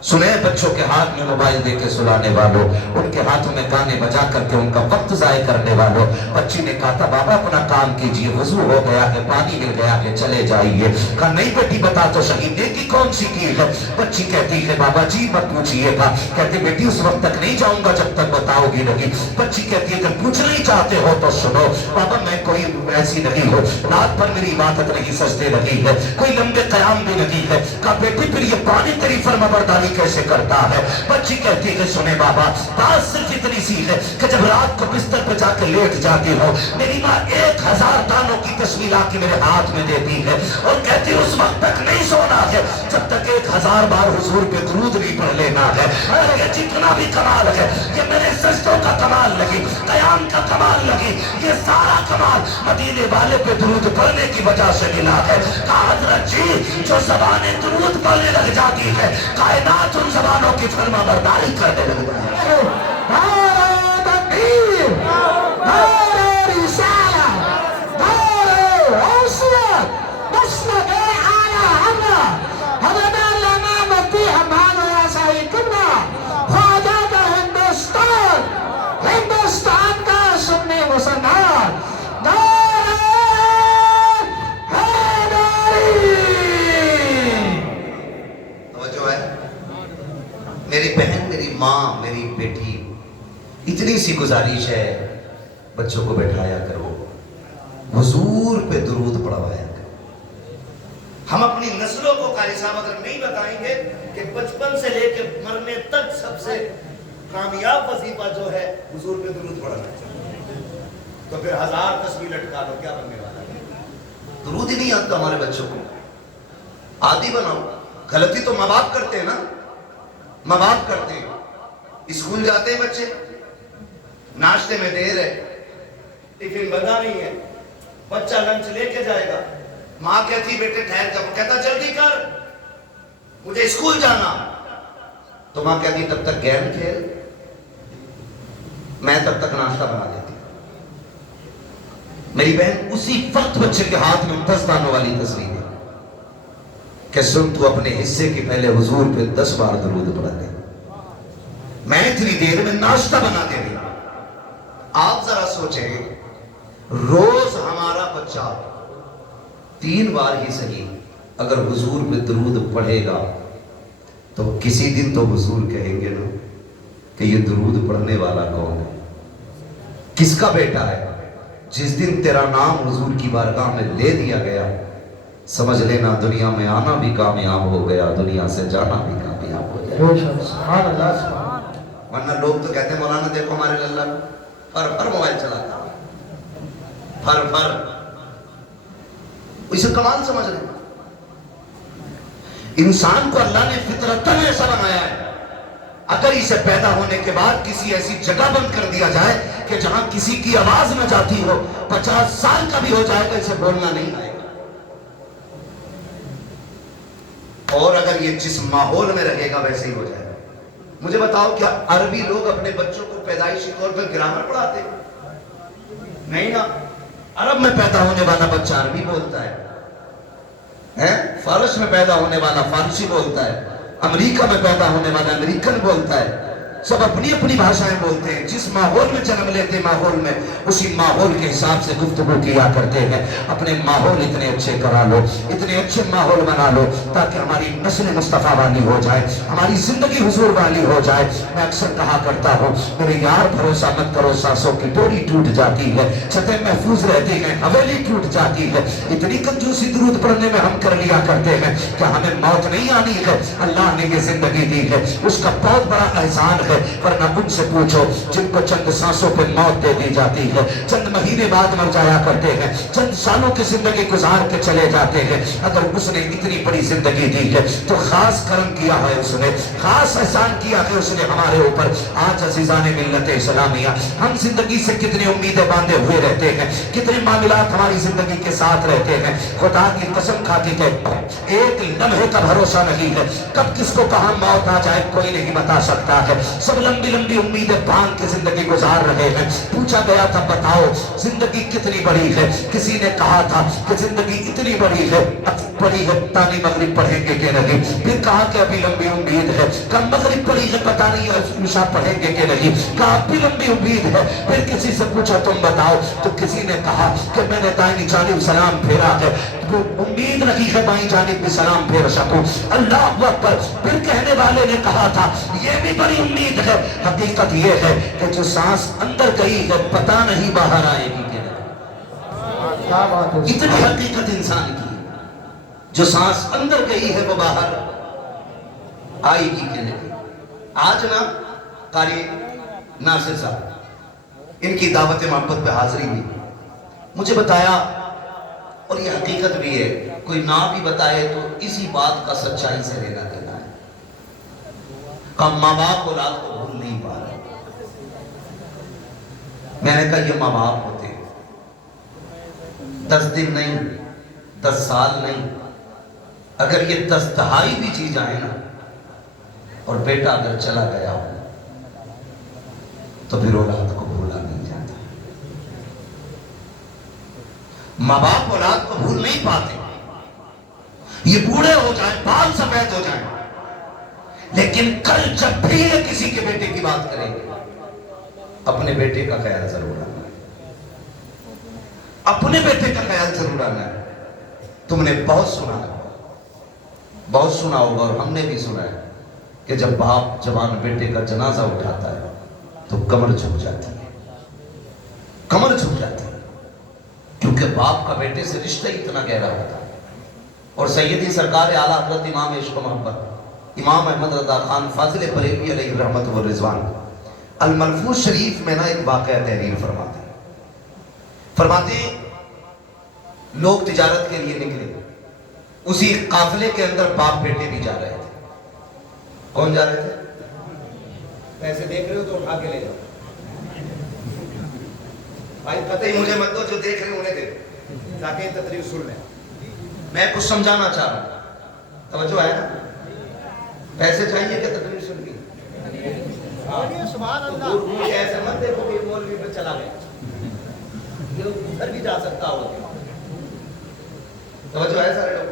सुने बच्चों के हाथ में मोबाइल देके सुलाने वालों, उनके हाथों में गाने बजा करके उनका वक्त जाय करने वालों। बच्ची ने कहा था बाबा अपना काम कीजिए, वजू हो गया है, पानी मिल गया है, चले जाइए। कहा नहीं बेटी बता तो सही, नेकी कौन सी की है? बच्ची कहती है बाबा जी मत पूछिएगा। कहती बेटी उस वक्त तक नहीं जाऊंगा जब तक बताओगी नहीं। बच्ची कहती है अगर पूछना ही चाहते हो तो सुनो। बाबा मैं कोई ऐसी नहीं हो, रात भर मेरी इबादत नहीं, सजदे नहीं है, कोई लंबे कयाम भी नहीं है। कहा बेटी फिर ये पानी तेरी फर्माबरदारी कैसे करता है? बच्ची कहती है सुने बाबा, बात सिर्फ इतनी सी है कि जब रात को बिस्तर पर जाकर लेट जाती हो, मेरी माँ 1000 दानों की तस्वीर आके मेरे हाथ में देती है और कहती है उस वक्त तक नहीं सोना है जब तक 1000 बार हुजूर पे दुरूद नहीं पढ़ लेना है। अरे ये जितना भी कमाल है, ये मेरे सजदों का कमाल लगी, कयाम का कमाल लगी, ये सारा कमाल मदीने वाले पे दुरूद पढ़ने की वजह से मिला है। कहा हजरत जी जो ज़बानें दुरूद पढ़ने लग जाती है, कायनात उन ज़बानों की फर्माबरदारी करने लग जाती है। नारे तकबीर, नारे रिसाला, नारे गौसियत, मसलक आला हमरा, हमें लना मती हमारा सही करना, ख्वाजा का हिंदुस्तान, हिंदुस्तान का सुन्नी मुसलमान, नारे हैदरी। तवज्जो है मेरी बहन, मेरी माँ, मेरी बेटी, इतनी सी गुजारिश है बच्चों को बैठाया करो, हुजूर पे दुरूद पढ़वाया करो। हम अपनी नस्लों को कारी साहब अगर नहीं बताएंगे कि बचपन से लेकर मरने तक सबसे कामयाब वजीफा जो है हुजूर पे दुरूद पढ़ना चाहिए, तो फिर 1000 तस्वीर लटका लो, क्या बनने वाला है? दुरूद ही नहीं आता हमारे बच्चों को, आदि बनाओ। गलती तो माँ बाप करते हैं ना, माँ बाप करते हैं। स्कूल जाते हैं बच्चे, नाश्ते में देर है, टिफिन बना नहीं है, बच्चा लंच लेके जाएगा, माँ कहती बेटे ठहर जा, वो कहता जल्दी कर मुझे स्कूल जाना, तो माँ कहती तब तक गेम खेल, मैं तब तक नाश्ता बना देती। मेरी बहन उसी वक्त बच्चे के हाथ में 10 दानों वाली तस्वीर है कि सुन तू अपने हिस्से के पहले हुजूर पे 10 बार दुरूद पढ़ा दे, मैं इतनी देर में नाश्ता बना दे रही। आप जरा सोचें, रोज हमारा बच्चा 3 बार ही सही अगर हुजूर पे दुरूद पढ़ेगा तो किसी दिन तो हुजूर कहेंगे ना कि ये दुरूद पढ़ने वाला कौन है, किसका बेटा है। जिस दिन तेरा नाम हुजूर की बारगाह में ले दिया गया, समझ लेना दुनिया में आना भी कामयाब हो गया, दुनिया से जाना भी कामयाब हो गया। सुभान अल्लाह, सुभान। वरना लोग तो कहते हैं मौलाना देखो हमारे लल्ला फर मोबाइल चलाता, फर इसे कमाल समझ रहे। इंसान को अल्लाह ने फितरतन ऐसा बनाया है, अगर इसे पैदा होने के बाद किसी ऐसी जगह बंद कर दिया जाए कि जहां किसी की आवाज न जाती हो, 50 साल का भी हो जाएगा इसे बोलना नहीं आएगा। और अगर ये जिस माहौल में रहेगा वैसे ही हो जाएगा। मुझे बताओ क्या अरबी लोग अपने बच्चों को पैदाइशी तौर पर ग्रामर पढ़ाते? नहीं ना। अरब में पैदा होने वाला बच्चा अरबी बोलता है, फारस में पैदा होने वाला फारसी बोलता है, अमेरिका में पैदा होने वाला अमेरिकन बोलता है, सब अपनी अपनी भाषाएं बोलते हैं। जिस माहौल में जन्म लेते माहौल में उसी माहौल के हिसाब से गुफ्तगू किया करते हैं। अपने माहौल इतने अच्छे करा लो, इतने अच्छे माहौल बना लो ताकि हमारी नस्ल मुस्तफ़ा वाली हो जाए, हमारी जिंदगी हुजूर वाली हो जाए। मैं अक्सर कहा करता हूँ मेरे यार भरोसा मत करो, सांसों की डोरी टूट जाती है, छतें महफूज रहती हैं, हवेली टूट जाती है। इतनी कंजूसी दुरूद पढ़ने में हम कर लिया करते हैं कि हमें मौत नहीं आनी है, अल्लाह ने ये जिंदगी दी है, उसका बहुत बड़ा एहसान है। वरना उनसे पूछो जिनको चंद सांसों पे मौत दे दी जाती है, चंद महीने बाद मर जाया करते हैं, चंद सालों की जिंदगी गुजार के चले जाते हैं। अगर उसने इतनी बड़ी जिंदगी दी है तो खास करम किया है उसने, खास एहसान किया है उसने हमारे ऊपर। आज अजीजाने मिल्लत इस्लामिया, हम जिंदगी से कितनी उम्मीदें बांधे हुए रहते हैं, कितने मामलात हमारी जिंदगी के साथ रहते हैं। खुदा की कसम खा के कहता हूं एक लम्हे का भरोसा नहीं है, कब किसको कहां मौत आ जाए कोई नहीं बता सकता है। सब लंबी लंबी उम्मीदें बांध के जिंदगी गुजार रहे हैं। पूछा गया था बताओ जिंदगी कितनी बड़ी है, किसी ने कहा था कि जिंदगी इतनी बड़ी है तानी मगरिब पढ़ेंगे कि नहीं। फिर कहा कि अभी लंबी उम्मीद है, कब मगरिब पढ़ी है पता नहीं इशा पढ़ेंगे कि नहीं। कहा अभी लंबी उम्मीद है। फिर किसी से पूछा तुम बताओ, तो किसी ने कहा कि मैंने दाहिनी जानिब सलाम फेरा है, वो उम्मीद नहीं है बाईं जानिब भी सलाम फेर सकूं। अल्लाह अकबर। फिर कहने वाले ने कहा था ये भी बड़ी उम्मीद है। हकीकत ये है कि जो सांस अंदर गई है पता नहीं बाहर आएगी कि नहीं। क्या बात है। इतनी हकीकत इंसान की, जो सांस अंदर गई है वो बाहर आएगी कि नहीं। आज ना कारी नासिर साहब इनकी दावत मोहब्बत पे हाजिरी हुई, मुझे बताया और ये हकीकत भी है, कोई ना भी बताए तो इसी बात का सच्चाई से लेना देना है। कब माँ बाप औलाद को भूल नहीं पा रहे। मैंने कहा ये माँ बाप होते हैं, 10 दिन नहीं 10 साल नहीं, अगर ये 10 दहाई भी जी जाए ना और बेटा अगर चला गया हो तो फिर औलाद को भूला नहीं जाता। माँ बाप औलाद को भूल नहीं पाते। ये बूढ़े हो जाए, बाल सफेद हो जाए, लेकिन कल जब भी ये किसी के बेटे की बात करेंगे अपने बेटे का ख्याल जरूर आना है। अपने बेटे का ख्याल जरूर आना है। तुमने बहुत सुना है, बहुत सुना होगा और हमने भी सुना है कि जब बाप जवान बेटे का जनाजा उठाता है तो कमर झुक जाती है, कमर झुक जाती है, क्योंकि बाप का बेटे से रिश्ता इतना गहरा होता है। और सैयदी सरकार आला हज़रत इमाम इश्क मोहब्बत इमाम अहमद रज़ा खान फाजिल बरेलवी अलैहि रहमत व रिज़वान अल-मलफूज़ शरीफ में ना एक वाक़या तहरीर फरमाते लोग तिजारत के लिए निकले, उसी काफिले के अंदर बाप बेटे भी जा रहे थे। कौन जा रहे थे? पैसे देख रहे हो तो उठा के ले जाओ भाई कतई मुझे मत दो, जो देख रहे उन्हें दे, ताकि तकरीर सुन लें। मैं कुछ समझाना चाह रहा हूं, तवज्जो है ना? पैसे चाहिए क्या तकरीर सुन ली? दूर ऐसे मत देखो कि मौलवी पे चला गया, ये उधर भी जा सकता हो। तवज्जो है सारे लोग?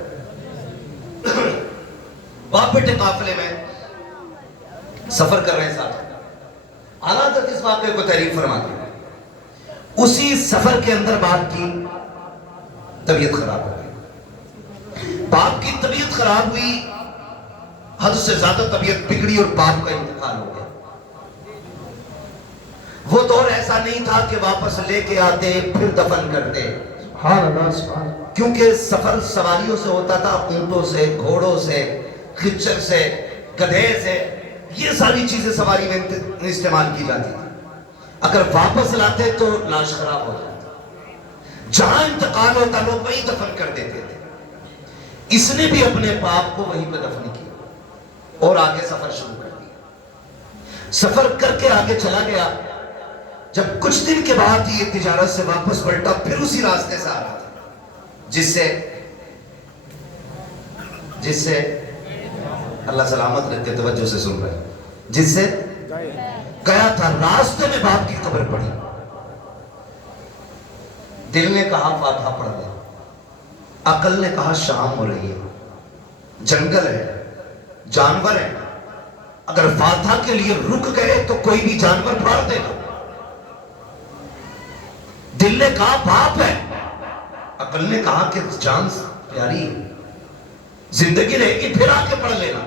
बाप बेटे काफिले में सफर कर रहे हैं साथ। आला हज़रत इस वाक़े को तहरीर फरमाते हैं। उसी सफर के अंदर बाप की तबीयत खराब हो गई। बाप की तबीयत खराब हुई, हद से ज्यादा तबीयत बिगड़ी और बाप का इंतकाल हो गया। वो दौर ऐसा नहीं था कि वापस लेके आते फिर दफन करते, क्योंकि सफर सवारियों से होता था, ऊंटों से, घोड़ों से, खच्चर से, गधे से, ये सारी चीजें सवारी में इस्तेमाल की जाती थी। अगर वापस लाते तो लाश खराब हो जाती, जहां इंतकाल होता लोग वहीं दफन कर देते थे। इसने भी अपने बाप को वहीं पर दफन किया और आगे सफर शुरू कर दिया। सफर करके आगे चला गया। जब कुछ दिन के बाद ये तिजारत से वापस पलटा, फिर उसी रास्ते से आ रहा था जिससे अल्लाह सलामत रखे, तवज्जो से सुन रहे, जिससे गया था। रास्ते में बाप की खबर पड़ी। दिल ने कहा फातिहा पढ़ दे, अकल ने कहा शाम हो रही है, जंगल है, जानवर है, अगर फातिहा के लिए रुक गए तो कोई भी जानवर फाड़ देगा। दिल ने कहा बाप है, अकल ने कहा कि जान प्यारी है, जिंदगी रहेगी फिर आके पढ़ लेना,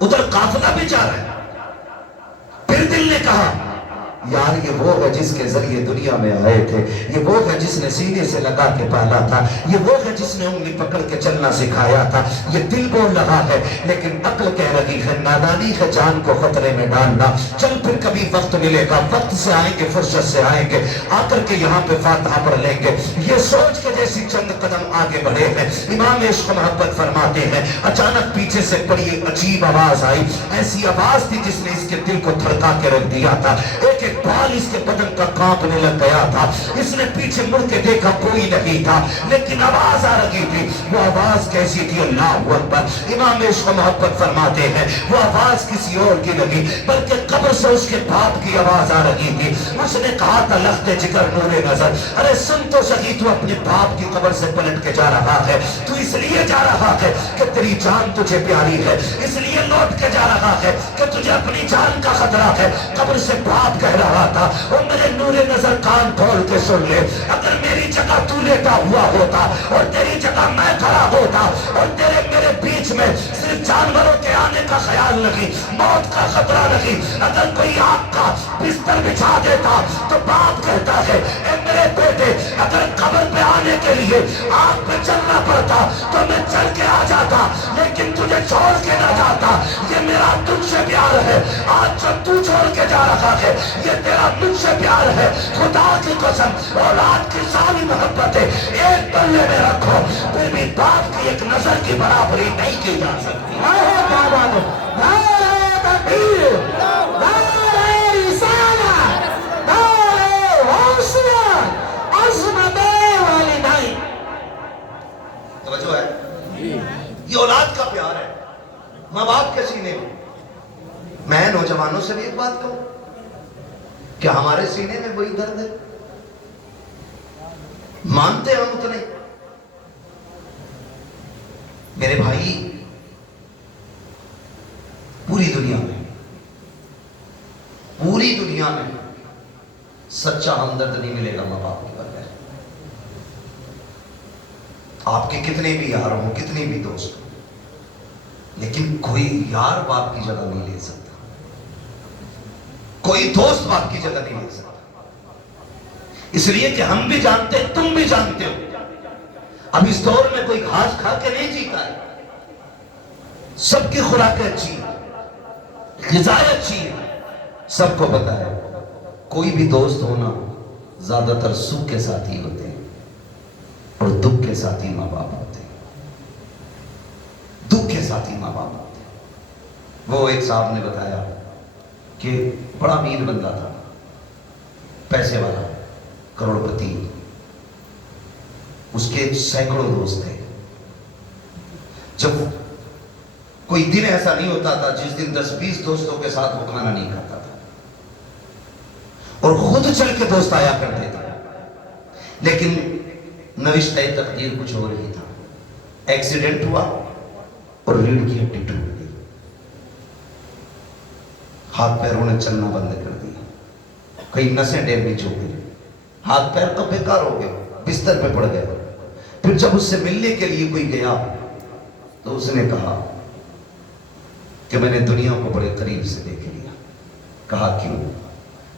उधर काफिला भी जा रहा है। फिर दिल ने कहा यार ये वो है जिसके जरिए दुनिया में आए थे, ये वो है जिसने सीने से लगा के पाला था, ये वो है जिसने उंगली पकड़ के चलना सिखाया था। ये दिल बोल रहा है, लेकिन अक्ल कह रही है नादानी है जान को खतरे में डालना। चल फिर कभी वक्त मिलेगा, वक्त से आएंगे, फुर्सत से आएंगे, आकर के यहाँ पे फातिहा पढ़ लेंगे। ये सोच के जैसी चंद कदम आगे बढ़े हैं, इमाम इश्क मोहब्बत फरमाते हैं अचानक पीछे से बड़ी अजीब आवाज आई। ऐसी आवाज थी जिसने इसके दिल को धड़का के रख दिया था। एक एक बाल इसके बदन का कांपने लग गया था। इसने पीछे मुड़ के देखा, कोई नहीं था, लेकिन आवाज आ रही थी। वो आवाज कैसी थी? अल्लाहु अकबर। इमाम इश्क मोहब्बत फरमाते हैं वो आवाज किसी और की नहीं बल्कि कब्र से उसके बाप की आवाज आ रही थी। उसने कहा था, लख्ते जिगर नूरे नजर, अरे सुन तो सही, तू अपने बाप की कब्र से पलट के जा रहा है। तू इसलिए जा रहा है कि तेरी जान तुझे प्यारी है, इसलिए लौट के जा रहा है कि तुझे अपनी जान का खतरा है। कब्र से बाप कह रहा था, ओ मेरे नूरे नजर, कान खोल के सुन ले, अगर मेरी जगह तू लेटा हुआ होता और तेरी जगह मैं खड़ा होता और तेरे मेरे बीच में सिर्फ जानवरों के आने का ख्याल नहीं, मौत का खतरा नहीं, अगर कोई आग का बिस्तर बिछा देता तो बाप कहता है, ए मेरे बेटे, अगर कब्र पे आने के लिए आग पे चलना पड़ता तो मैं चल के आ जाता, लेकिन तुझे छोड़ के ना जाता। ये मेरा तुझसे प्यार है, आज जो तू छोड़ के जा रहा है ये तेरा मुझसे प्यार है। खुदा की कसम, औलाद की सारी मोहब्बत है एक पल्ले में रखो, फिर भी बाप की एक नजर की बराबरी नहीं की जा सकती। क्या बात है? नारे तकबीर, नारे रिसालत, नारे हौसला, अज़मत वाली नहीं। तवज्जो है, ये औलाद का प्यार है, माँ बाप के सीने में। मैं नौजवानों से भी एक बात कहूं, क्या हमारे सीने में वही दर्द है? मानते हम उतने? मेरे भाई, पूरी दुनिया में सच्चा हमदर्द नहीं मिलेगा माँ बाप के बगैर। आपके कितने भी यार हो, कितने भी दोस्त हो, लेकिन कोई यार बाप की जगह नहीं ले सकता, कोई दोस्त बाप की जगह नहीं ले सकता। इसलिए कि हम भी जानते, तुम भी जानते हो, अब इस दौर में कोई घास खा के नहीं जीता है। सबकी खुराकें अच्छी है, ग़िज़ाएं अच्छी है, सबको पता है। कोई भी दोस्त होना ज्यादातर सुख के साथ ही होते हैं और दुख के साथ ही माँ बाप होते हैं। दुख के साथ ही माँ बाप होते हैं। वो एक साहब ने बताया कि बड़ा अमीर बंदा था, पैसे वाला, करोड़पति, उसके सैकड़ों दोस्त थे। जब कोई दिन ऐसा नहीं होता था जिस दिन 10-20 दोस्तों के साथ वो खाना नहीं खाता था, और खुद चल के दोस्त आया करते थे। लेकिन नविश्ते तकदीर कुछ और ही था। एक्सीडेंट हुआ और रीढ़ की हड्डी टूट गई, हाथ पैरों ने चलना बंद कर दिया, कई नसें डैमेज हो गई, हाथ पैर तो बेकार हो गए, बिस्तर पे पड़ गए। फिर जब उससे मिलने के लिए कोई गया तो उसने कहा कि मैंने दुनिया को बड़े करीब से देख लिया। कहा क्यों?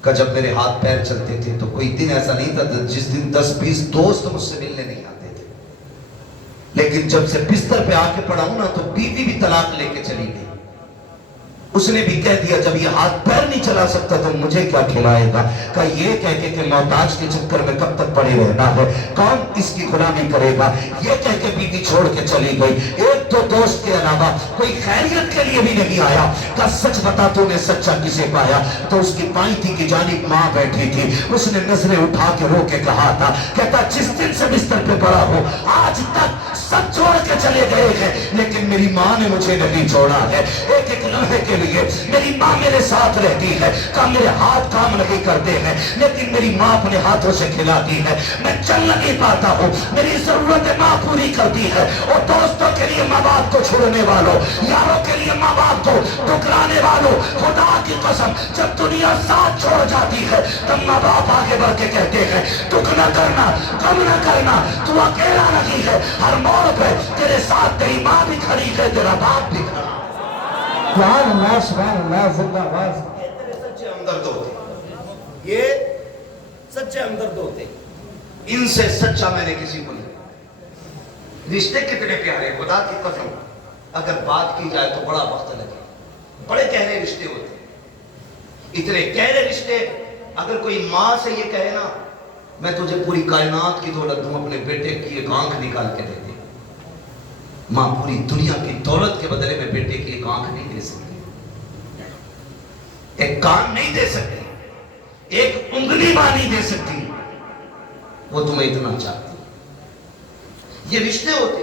कि जब मेरे हाथ पैर चलते थे तो कोई दिन ऐसा नहीं था जिस दिन 10-20 दोस्त मुझसे मिलने नहीं आते थे, लेकिन जब से बिस्तर पे आके पड़ा हूं ना तो बीवी भी तलाक लेके चली गई। उसने भी कह दिया जब ये हाथ पैर नहीं चला सकता तो मुझे क्या खिलाएगा। का ये कह के कि मोहताज के चक्कर में कब तक पड़े रहना है, कौन इसकी गुलामी करेगा, ये कह के बीवी छोड़ के चली गई। एक तो दोस्त के अलावा कोई खैरियत के लिए भी नहीं आया। का सच बता तूने सच्चा किसे पाया? तो उसकी पाईती की जानिब माँ बैठी थी, उसने नजरें उठा के रो के कहा था, कहता जिस दिन से बिस्तर पे पड़ा हो आज तक सब छोड़ के चले गए हैं, लेकिन मेरी माँ ने मुझे नहीं छोड़ा है। एक एक लम्हे के लिए मेरी माँ मेरे साथ रहती है। का मेरे हाथ काम नहीं करते हैं, लेकिन मेरी माँ अपने हाथों से खिलाती है। मैं चल नहीं पाता हूँ, मेरी जरूरतें माँ पूरी करती है। और दोस्तों के लिए माँ बाप को छोड़ने वालों, यारों के लिए माँ बाप को ठुकराने वालों, खुदा की कसम जब दुनिया साथ छोड़ जाती है तब माँ बाप आगे बढ़ के कहते हैं दुख न करना, गम न करना, तू अकेला नहीं है, हर मोड़ पे तेरे साथ तेरी माँ भी खड़ी है, तेरा बाप भी खड़ा। सुभान अल्लाह, जिंदाबाद। तेरे सच्चे हमदर्द होते, ये सच्चे हमदर्द होते। इनसे सच्चा मैंने किसी को नहीं। रिश्ते कितने प्यारे, खुदा की कसम अगर बात की जाए तो बड़ा वक्त लगे। बड़े गहरे रिश्ते होते, इतने गहरे रिश्ते। अगर कोई माँ से ये कहे ना मैं तुझे पूरी कायनात की दौलत दूं, अपने बेटे की एक आंख निकाल के दे दे, मां पूरी दुनिया की दौलत के बदले में बेटे की एक आंख नहीं दे सकती, एक कान नहीं दे सकती, एक उंगली मां नहीं दे सकती, वो तुम्हें इतना चाहती। ये रिश्ते होते,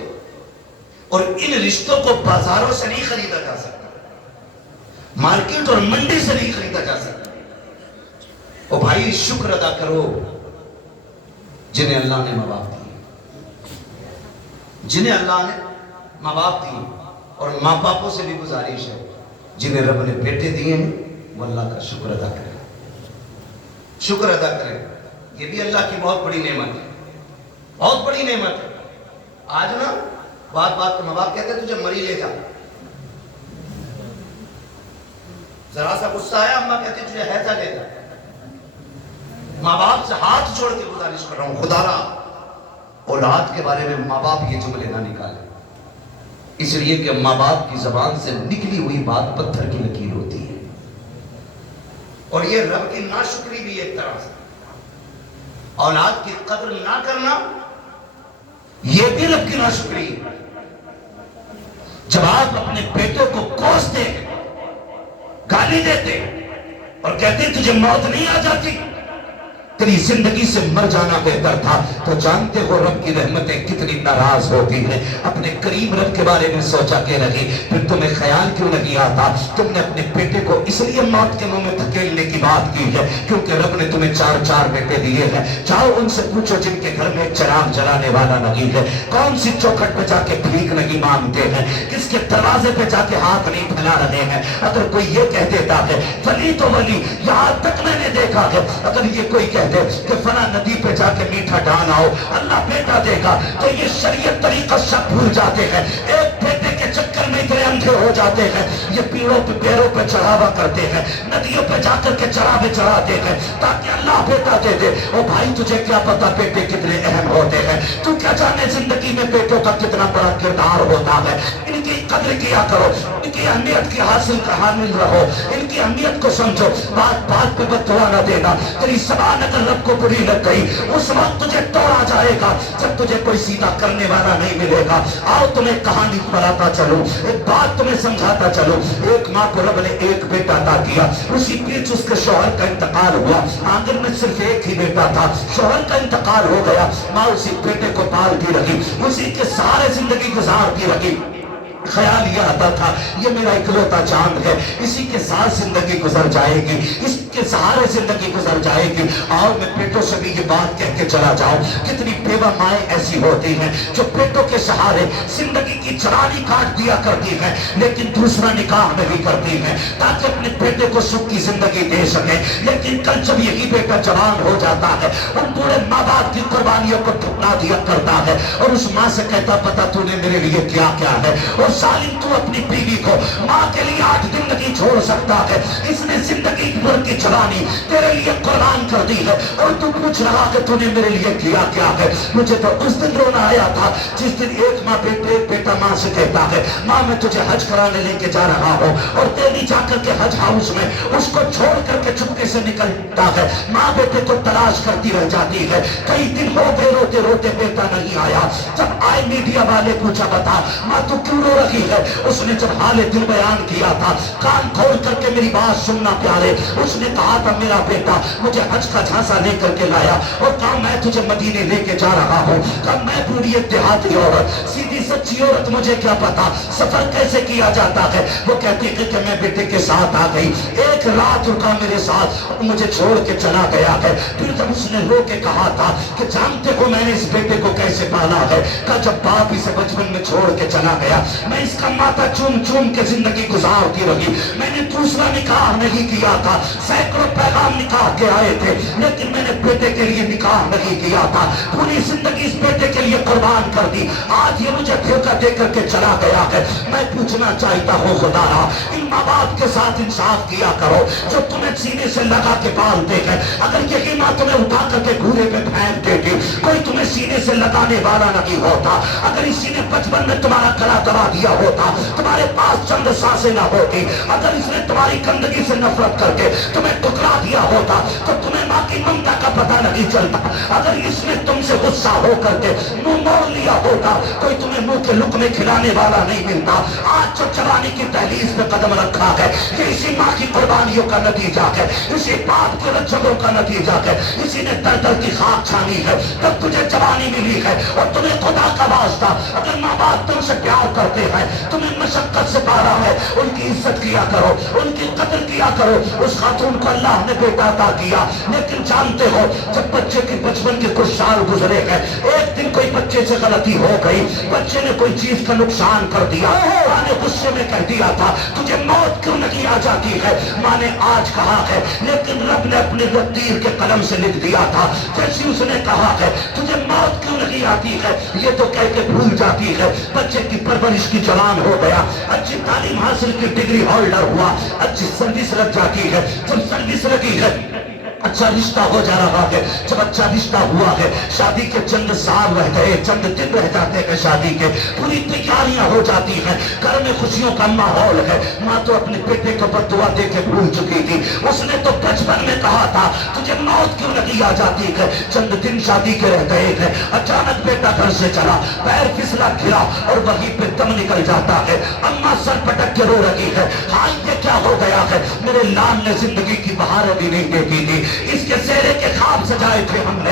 और इन रिश्तों को बाजारों से नहीं खरीदा जा सकता, मार्केट और मंडी से नहीं खरीदा जा सकता। ओ भाई, शुक्र अदा करो जिन्हें अल्लाह ने माँ बाप दिए, जिन्हें अल्लाह ने माँ बाप दिए। और माँ बापों से भी गुजारिश है, जिन्हें रब ने बेटे दिए हैं वो अल्लाह का शुक्र अदा करें, शुक्र अदा करें। ये भी अल्लाह की बहुत बड़ी नेमत है, बहुत बड़ी नेमत है। आज ना बात बात तो माँ बाप कहते हैं तुझे मरी ले जा, जरा सा गुस्सा आया अम्मा कहती तुझे हैजा ले जा। माँ बाप से हाथ जोड़ के गुजारिश कर रहा हूं, खुदारा औलाद के बारे में माँ बाप ये जुमले ना निकाले, इसलिए कि माँ बाप की जबान से निकली हुई बात पत्थर की लकीर होती है। और ये रब की नाशुक्री भी एक तरह से, औलाद की कद्र ना करना ये भी रब की नाशुक्री है। जब आप अपने बेटों को कोसते, गाली देते और कहते तुझे मौत नहीं आ जाती, तेरी जिंदगी से मर जाना बेहतर था, तो जानते हो रब की रहमतें कितनी नाराज होती हैं। अपने करीम रब के बारे में सोचा के नहीं, फिर तुम्हें ख्याल क्यों नहीं आता? तुमने अपने बेटे को इसलिए मौत के मुंह में धकेलने की बात की है क्योंकि रब ने तुम्हें 4 बेटे दिए हैं। जाओ उनसे पूछो जिनके घर में चिराग जलाने वाला नहीं है, कौन सी चौखट पे जाके भीख नहीं मांगते हैं, किसके दरवाजे पे जाके हाथ नहीं फैला रहे हैं। अगर कोई ये कह देता है वली तो वली, यहाँ तक मैंने देखा है, अगर ये कोई कह कि फला नदी पे जाके मीठा डाल आओ अल्लाह बेटा देगा, तो ये शरीयत तरीका सब भूल जाते हैं। एक बेटे के चक्कर में इतने अंधे हो जाते हैं, ये पीड़ों पे पैरों पे चढ़ावा करते हैं, नदियों पे जाकर के चढ़ावे चढ़ाते हैं ताकि अल्लाह बेटा दे दे। ओ भाई, तुझे क्या पता बेटे कितने अहम होते हैं? तू क्या जाने जिंदगी में बेटों का कितना बड़ा किरदार होता है। इनकी कद्र किया करो, इनकी अहमियत की हासिल रहो, इनकी अहमियत को समझो। बात बात पे बददुआ न देना, तेरी ज़बान अगर रब को बुरी लग गई उस वक्त तुझे तोड़ा जाएगा जब तुझे कोई सीधा करने वाला नहीं मिलेगा। आओ तुम्हें कहानी बताता चलूं, एक बात तुम्हें समझाता चलूं। एक माँ को रब ने एक बेटा अता किया, उसी बीच उसके शौहर का इंतकाल हुआ। आंगन में सिर्फ एक ही बेटा था, शौहर का इंतकाल हो गया। माँ उसी बेटे को पालती रही, उसी के सहारे जिंदगी गुजारती रही। ख्याल यह आता था ये मेरा इकलौता चांद है, इसी के साथ जिंदगी गुजर जाएगी, इसके सहारे जिंदगी गुजर जाएगी। और मैं बेटों से भी ये बात कह के चला जाऊं, कितनी बेवा माएं ऐसी होती हैं जो बेटों के सहारे जिंदगी की चरानी काट दिया करती हैं, लेकिन दूसरा निकाह नहीं करती हैं ताकि अपने बेटे को सुख की जिंदगी दे सके। लेकिन कल जब यही बेटा जवान हो जाता है, उन बूढ़े माँ बाप की कुर्बानियों को ठुकरा दिया करता है और उस माँ से कहता पता तूने मेरे लिए क्या क्या है। और सालिम, तू अपनी बीवी को माँ के लिए 8 दिन नहीं छोड़ सकता है, इसने जिंदगी भर की जवानी तेरे लिए कुर्बान कर दी है और तू पूछ रहा कि तूने मेरे लिए किया क्या है। मुझे तो उस दिन रोना आया था जिस दिन एक बेटा माँ से कहता है माँ मैं तुझे हज कराने लेके जा रहा हूँ, और तेरी जाकर के हज हाउस में उसको छोड़ करके चुपके से निकलता है। माँ बेटे को तलाश करती रह जाती है, कई दिन हो गए रोते रोते बेटा नहीं आया। जब आए मीडिया वाले पूछा बता माँ तू क्यों रो रही है, उसने जब हाल दिल बयान किया था, कान खोल करके मेरी बात सुनना प्यारे, उसने कहा था मेरा बेटा मुझे हज का झांसा लेकर के लाया और कहा मैं तुझे मदीने लेके जा रहा हूँ। कहा मैं पूरी एक देहाती औरत, सीधी सच्ची औरत, मुझे क्या पता सफर कैसे किया जाता है। वो कहती है कि मैं बेटे के साथ आ गई, एक रात रुका मेरे साथ और मुझे छोड़ के चला गया है। फिर जब उसने रो के कहा था कि जानते हो मैंने इस बेटे को कैसे पाला है, कहा जब बाप इसे बचपन में छोड़ के चला गया मैं इसका माथा चूम चूम के जिंदगी गुजारती रही। मैंने दूसरा निकाह नहीं किया था, सैकड़ों पैगाम निकाह के आए थे, लेकिन मैंने बेटे के लिए निकाह नहीं किया था। पूरी जिंदगी इस बेटे के लिए कुर्बान कर दी, आज ये मुझे धोखा दे करके चला गया है। मैं पूछना चाहता हूँ खुदारा, इन माँ बाप के साथ इंसाफ किया करो जो तुम्हें सीने से लगा के पालते हैं। अगर यही माँ तुम्हें उठा करके घूरे पे फेंक देती, कोई तुम्हें सीने से लगाने वाला नहीं होता। अगर इसी ने बचपन में तुम्हारा गला दबा दिया होता, तुम्हारे पास चंद सांसें ना होती, अगर इसने तुम्हारी गंदगी से नफरत करके तुम्हें टुकरा दिया होता तो तुम्हें माँ की ममता का पता نہیں چلتا. اگر اس نے تم سے غصہ ہو کر کے منہ موڑ لیا ہوتا, کوئی تمہیں منہ کے لقمے کھلانے والا نہیں ملتا. آج جو جوانی کی دہلیز پہ قدم رکھا ہے, یہ اسی ماں کی قربانیوں کا نتیجہ ہے, اسی باپ کے رجبوں کا نتیجہ ہے, اسی نے در در کی خاک چھانی ہے تب تجھے جوانی ملی ہے. اور تمہیں خدا کا واسطہ, اگر ماں باپ تم سے پیار کرتے ہیں, تمہیں مشقت سے پارا ہے, ان کی عزت کیا کرو, ان کی قدر کیا کرو. اس خاتون کو اللہ نے بیٹا عطا کیا, لیکن جانتے ہو جب بچے کے بچپن کے کچھ سال گزرے ہیں, ایک دن کوئی بچے سے غلطی ہو گئی, بچے نے کوئی چیز کا نقصان کر دیا, ماں نے غصے میں کہہ دیا تھا تجھے موت کیوں نہیں آ جاتی ہے. ماں نے آج کہا ہے, لیکن رب نے اپنے تیر کے قلم سے لکھ دیا تھا, جیسی اس نے کہا ہے تجھے موت کیوں نہیں آتی ہے, یہ تو کہہ کے بھول جاتی ہے. بچے کی پرورش کی جوان ہو گیا, اچھی تعلیم حاصل کی ڈگری ہولڈر ہوا, اچھی سروس لگ جاتی ہے, جب سروس لگی ہے اچھا رشتہ ہو جا رہا ہے, جب اچھا رشتہ ہوا ہے, شادی کے چند سال رہ گئے, چند دن رہ جاتے ہیں شادی کے, پوری تیاریاں ہو جاتی ہیں, گھر میں خوشیوں کا ماحول ہے. ماں تو اپنے بیٹے کو بد دعا دے کے بھول چکی تھی, اس نے تو بچپن میں کہا تھا تجھے موت کیوں نہیں آ جاتی ہے. چند دن شادی کے رہ گئے ہیں, اچانک بیٹا گھر سے چلا, پیر پھسلا گرا اور وہیں پہ دم نکل جاتا ہے. اماں سر پٹک کے رو رہی ہے, ہاں یہ کیا ہو گیا ہے, میرے لال نے زندگی کی بہاریں بھی نہیں دیکھی تھی, اس کے چہرے کے خواب سجائے تھے ہم نے,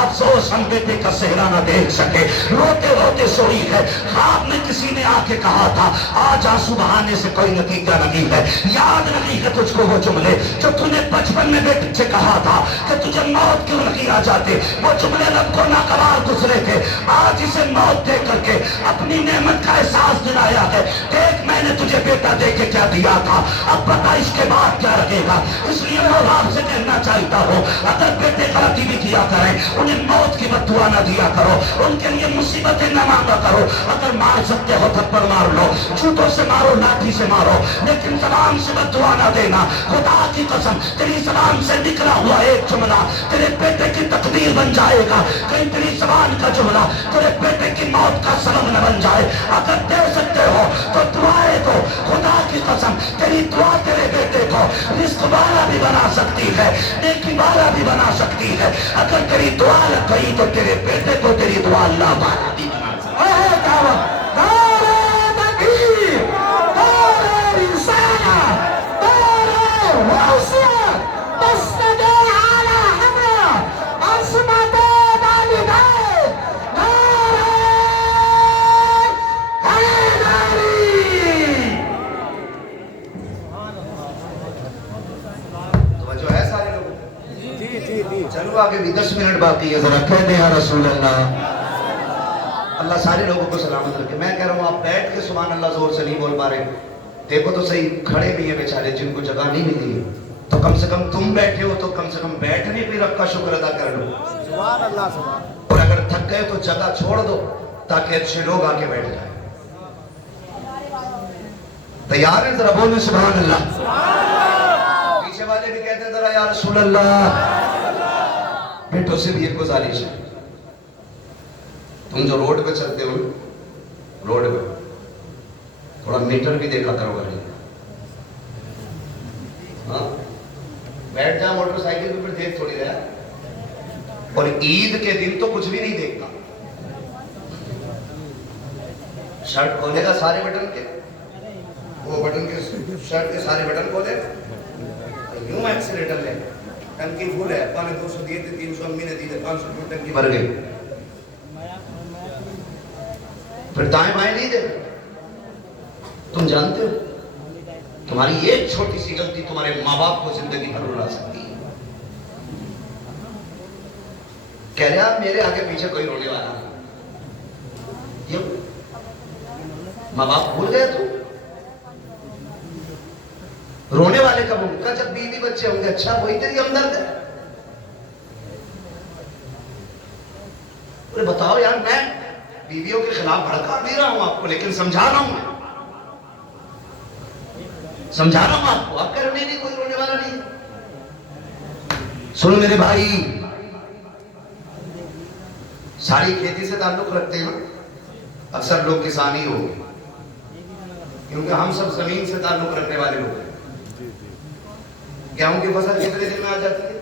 افسوس ہم بیٹے کا چہرہ نہ دیکھ سکے. روتے روتے سوئی ہے, خواب میں کسی نے آ کے کہا تھا آج آنسو بہانے سے کوئی نتیجہ نہیں ہے. یاد نہیں ہے تجھ کو وہ جملے جو تم نے بچپن میں بیٹے سے کہا تھا کہ تجھے موت کیوں نہیں آ جاتے, وہ جملے رب کو ناگوار گزرے تھے. آج اسے موت دے کر کے اپنی نعمت کا احساس دلایا ہے. دیکھ میں نے تجھے بیٹا دے کے کیا دیا تھا, اب بتا اس کے بعد کیا رہے گا. اس لیے میں باپ سے کہنا چاہتا ہوں, اگر بیٹے غلطی بھی کیا کریں انہیں موت کی بد دعا نہ دیا کرو, ان کے لیے مصیبتیں نہ مانگا کرو. اگر مار سکتے ہو تھپڑ مار لو, جوتوں سے مارو, لاٹھی سے مارو, لیکن زبان سے بد دعا نہ دینا. خدا کی قسم تیری زبان سے نکلا ہوا ایک جملہ تیرے بیٹے کی تقدیر بن جائے گا. کہیں تیری زبان کا جملہ تیرے بیٹے کی موت کا سبب نہ بن جائے. اگر دے سکتے ہو تو دعائیں دو, خدا کی قسم تیری دعا تیرے بیٹے کو رزق والا بھی بنا سکتی ہے, نیکی والا بھی بنا سکتی ہے. اگر تیری دعا لگ گئی تو تیرے بیٹے کو تیری دعا اللہ والا بھی بنا سکتی ہے. چلو آگے بھی 10 منٹ باقی ہے, ذرا کہہ دیں یا رسول اللہ. اللہ سارے لوگوں کو سلامت رکھے. میں کہہ رہا ہوں آپ بیٹھ کے سبحان اللہ زور سے نہیں بول پا رہے, دیکھو تو صحیح کھڑے بھی ہیں بیچارے جن کو جگہ نہیں ملی, تو کم سے کم تم بیٹھے ہو تو کم سے کم بیٹھنے پہ رب کا شکر ادا کر لو. سبحان اللہ سبحان. اور اگر تھک گئے تو جگہ چھوڑ دو تاکہ اچھے لوگ آ کے بیٹھ جائیں. تیار ہیں, ذرا بولیں سبحان اللہ. پیچھے والے بھی کہتے ہیں ذرا یا رسول اللہ. بیٹوں سے بھی ایک گزارش ہے, تم جو روڈ پہ چلتے ہو, روڈ پہ تھوڑا میٹر بھی دیکھا کرو گھر. ہاں بیٹھ جا موٹر سائیکل پہ, پھر دیکھ تھوڑی رہا. اور عید کے دن تو کچھ بھی نہیں دیکھتا. شرٹ کھولے گا سارے بٹن کے, وہ بٹن کے شرٹ کے سارے بٹن کھولے, یوں ایکسیلیٹر لے, ٹنکی فل ہے, 200 دیے تھے, 300 امی نے دی تھے, 500 روپے ٹنکی بھر گئی. پھر دائیں بائیں نہیں دے. تم جانتے ہو تمہاری ایک چھوٹی سی غلطی تمہارے ماں باپ کو زندگی بھر رلا سکتی ہے. کہہ رہے آپ میرے آگے پیچھے کوئی رونے والا نہیں, ماں باپ بھول گئے تو رونے والے کب ہوں گے؟ جب بیوی بچے ہوں گے. اچھا وہی تیری ہمدرد ہے. بتاؤ یار, میں بیویوں کے خلاف بھڑکا نہیں رہا ہوں آپ کو, لیکن سمجھا رہا ہوں, سمجھا رہا ہوں آپ کو. آپ کہہ رہے نہیں کوئی رونے والا نہیں. سنو میرے بھائی, ساری کھیتی سے تعلق رکھتے ہیں, اکثر لوگ کسانی ہو گے کیونکہ ہم سب زمین سے تعلق رکھنے والے لوگ ہیں. گیہوں کی فصل کتنے دن میں آ جاتی ہے؟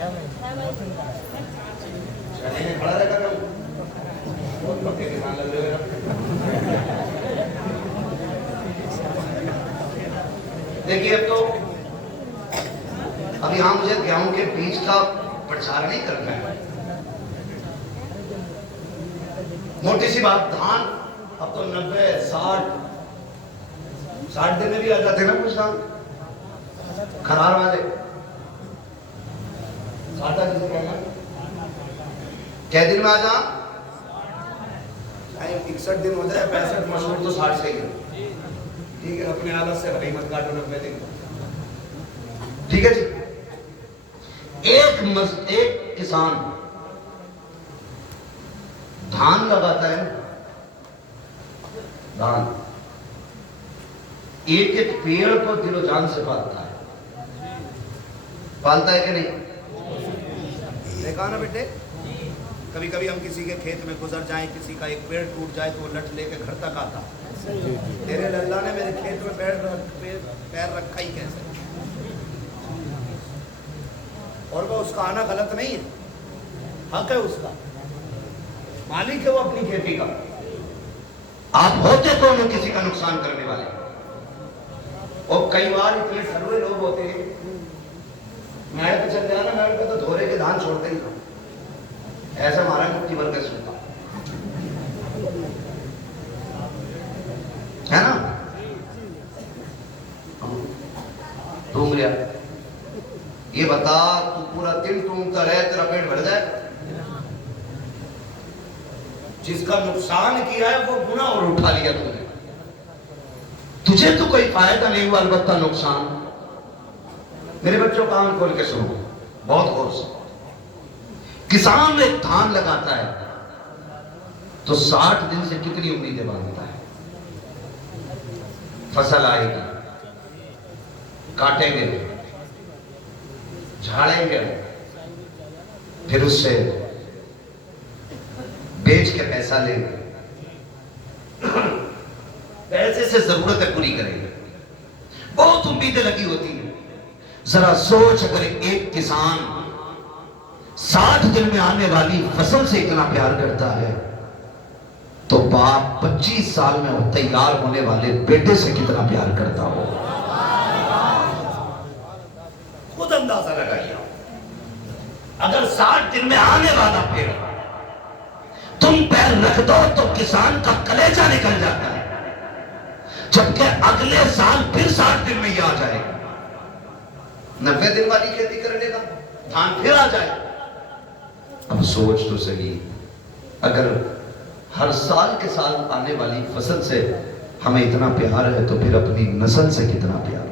खड़ा रहेगा कल बहुत पक्के किसान लग रहे हो। देखिए अब तो अब यहाँ मुझे गेहूं के बीज का प्रचार नहीं करना है। मोटी सी बात, धान अब तो 90, 60 दिन में भी आ जाते ना कुछ धान खरार वाले। 60 दिन कहना क्या दिन में आ जा 61 दिन हो जाए 65 मशहूर तो 60 से ही है। ठीक है, अपने हालत से भरी मत काटो 90 दिन। ठीक है जी। एक किसान धान लगाता है, धान एक एक पेड़ को दिलो जान से पालता है कि नहीं? देखा ना बेटे, कभी कभी हम किसी के खेत में गुजर जाएं, किसी का एक पेड़ टूट जाए तो वो लट लेके घर तक आता। तेरे लल्ला ने मेरे खेत में पैर रखा ही कैसे? और वो उसका आना गलत नहीं है, हक है उसका, मालिक है वो अपनी खेती का। आप होते तो उन्हें किसी का नुकसान करने वाले। और कई बार इतने सर्वे लोग होते हैं, मेड़ पे चल जाना, मेड़ पे तो धोरे के धान छोड़ते ही था, ऐसा हमारा मुट्ठी भर के सुनता है ना। घूम गया, ये बता तू पूरा दिन टूंगता रहे तेरा पेट भर जाए? जिसका नुकसान किया है वो गुनाह और उठा लिया तूने, तुझे तो कोई फायदा नहीं हुआ, अलबत्ता नुकसान। मेरे बच्चों कान खोल के सुनो बहुत गौर से। किसान एक धान लगाता है तो 60 दिन से कितनी उम्मीदें बांधता है? फसल आएगी, काटेंगे, झाड़ेंगे, फिर उससे बेच के पैसा लेंगे, पैसे से जरूरतें पूरी करेंगे, बहुत उम्मीदें लगी होती हैं। जरा सोच, अगर एक किसान 60 दिन में आने वाली फसल से इतना प्यार करता है तो बाप 25 साल में तैयार होने वाले बेटे से कितना प्यार करता हो। खुद अंदाजा लगाइए। अगर 60 दिन में आने वाला पेड़ तुम पैर रख दो तो किसान का कलेजा निकल जाता है, जबकि अगले साल फिर 60 दिन में ही आ जाएगा। 90 दिन वाली खेती करने का धान फिर आ जाए। अब सोच तो सही, अगर हर साल के साल आने वाली फसल से हमें इतना प्यार है तो फिर अपनी नस्ल से कितना प्यार होगा।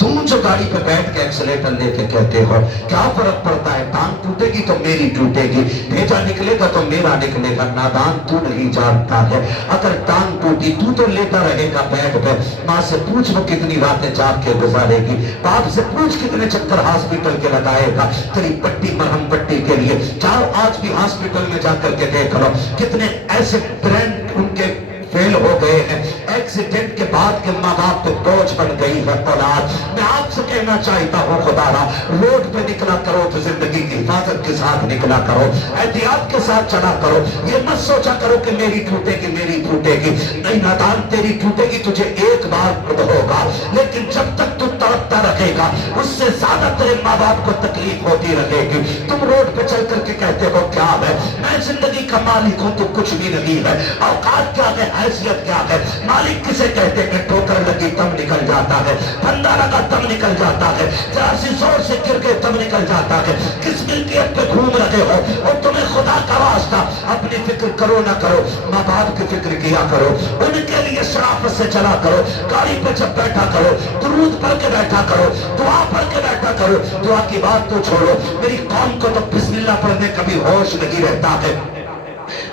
तुम जो गाड़ी पे बैठ के एक्सीलेटर लेके कहते हो क्या फर्क पड़ता है, टांग टूटेगी तो मेरी टूटेगी, भेजा निकलेगा तो मेरा निकलेगा। नादान तू नहीं जानता है, अगर टांग टूटी तू तो लेटा रहेगा बेड पे। माँ से पूछ वो कितनी रातें जाग के गुजारेगी, बाप से पूछ कितने चक्कर हॉस्पिटल के लगाएगा तेरी पट्टी मरहम पट्टी के लिए। जाओ आज भी हॉस्पिटल में जाकर के देख लो कितने ऐसे ब्रेन उनके फेल हो गए हैं, एक्सीडेंट के बाद के माँ बाप पे बोझ बन गई है औलाद। मैं आपसे कहना चाहता हूँ खुदारा, रोड पे निकला करो तो जिंदगी की हिफाजत के साथ निकला करो, एहतियात के साथ चला करो। ये मत सोचा करो कि मेरी टूटेगी मेरी टूटेगी, नहीं नादान, तेरी टूटेगी तुझे एक बार खुद होगा, लेकिन जब तक तू तड़पता रहेगा उससे ज्यादा तेरे माँ बाप को तकलीफ होती रहेगी। तुम रोड पे चल करके कहते हो क्या है, मैं जिंदगी का मालिक हूँ, तू कुछ भी नहीं है। औकात क्या है, हैसियत क्या है, मालिक किसे कहते हैं? ठोकर लगी तब निकल जाता है, फंदा लगा तब निकल जाता है, जरा सी जोर से गिर गए तब निकल जाता है। किस मिल्कियत पे घूम रहे हो? और तुम्हें खुदा का वास्ता अपनी फिक्र करो ना करो, माँ बाप की फिक्र किया करो, उनके लिए शराफत से चला करो। गाड़ी पे जब बैठा करो दुरूद पढ़ के बैठा करो, दुआ पढ़ के बैठा करो। दुआ की बात तो छोड़ो, मेरी कौम को तो बिस्मिल्लाह पढ़ने कभी होश नहीं रहता है।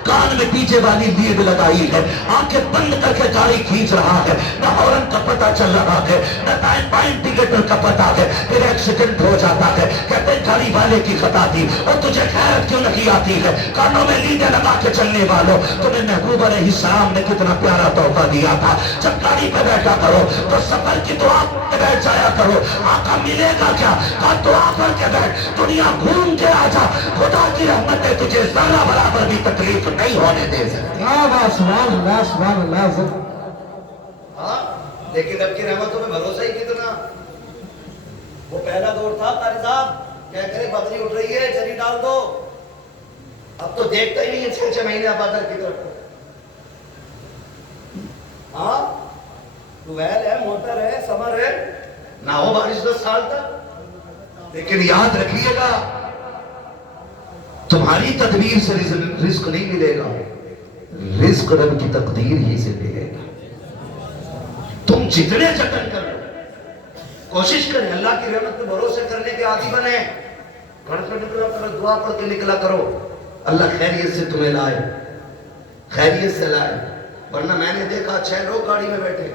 कान में डीजे वाली लीड लगाई है, आंखें बंद करके गाड़ी खींच रहा है, न हॉर्न का पता चल रहा है, न टाइम इंडिकेटर का पता है, फिर एक्सीडेंट हो जाता है। कहते दाढ़ी वाले की खता थी। और तुझे खैरत क्यों नहीं आती है? कानों में लीडे लगा के चलने वालों, तुम्हें महबूब अलैहिस्सलाम ने कितना प्यारा तोहफा दिया था। जब गाड़ी पे बैठा करो तो सफर की दुआ पे बैठ जाया करो। आका मिलेगा क्या? कहा दुआ पढ़ के बैठ, दुनिया घूम के आ जा, खुदा की रहमत है तुझे जरा बराबर भी तकलीफ नहीं होने दे सकती। सुभान अल्लाह, सुभान अल्लाह। हाँ, लेकिन अब की रहमतों में भरोसा ही कितना। वो पहला दौर था कारी साहब, क्या करे बदली उठ रही है जरी डाल दो। अब तो देखता ही नहीं है 6-6 महीने बादल की तरफ। हाँ, ट्यूबवेल है, मोटर है, समर है, ना हो बारिश 10 साल तक। लेकिन याद रखिएगा, तुम्हारी तदबीर से रिस्क नहीं मिलेगा, रिस्क रब की तकदीर ही से मिलेगा। तुम जितने जतन कर लो, कोशिश करें अल्लाह की रहमत पे भरोसे करने के आदी बने। घर से निकला करो, दुआ पढ़ के निकला करो, अल्लाह खैरियत से तुम्हें लाए, खैरियत से लाए। वरना मैंने देखा 6 लोग गाड़ी में बैठे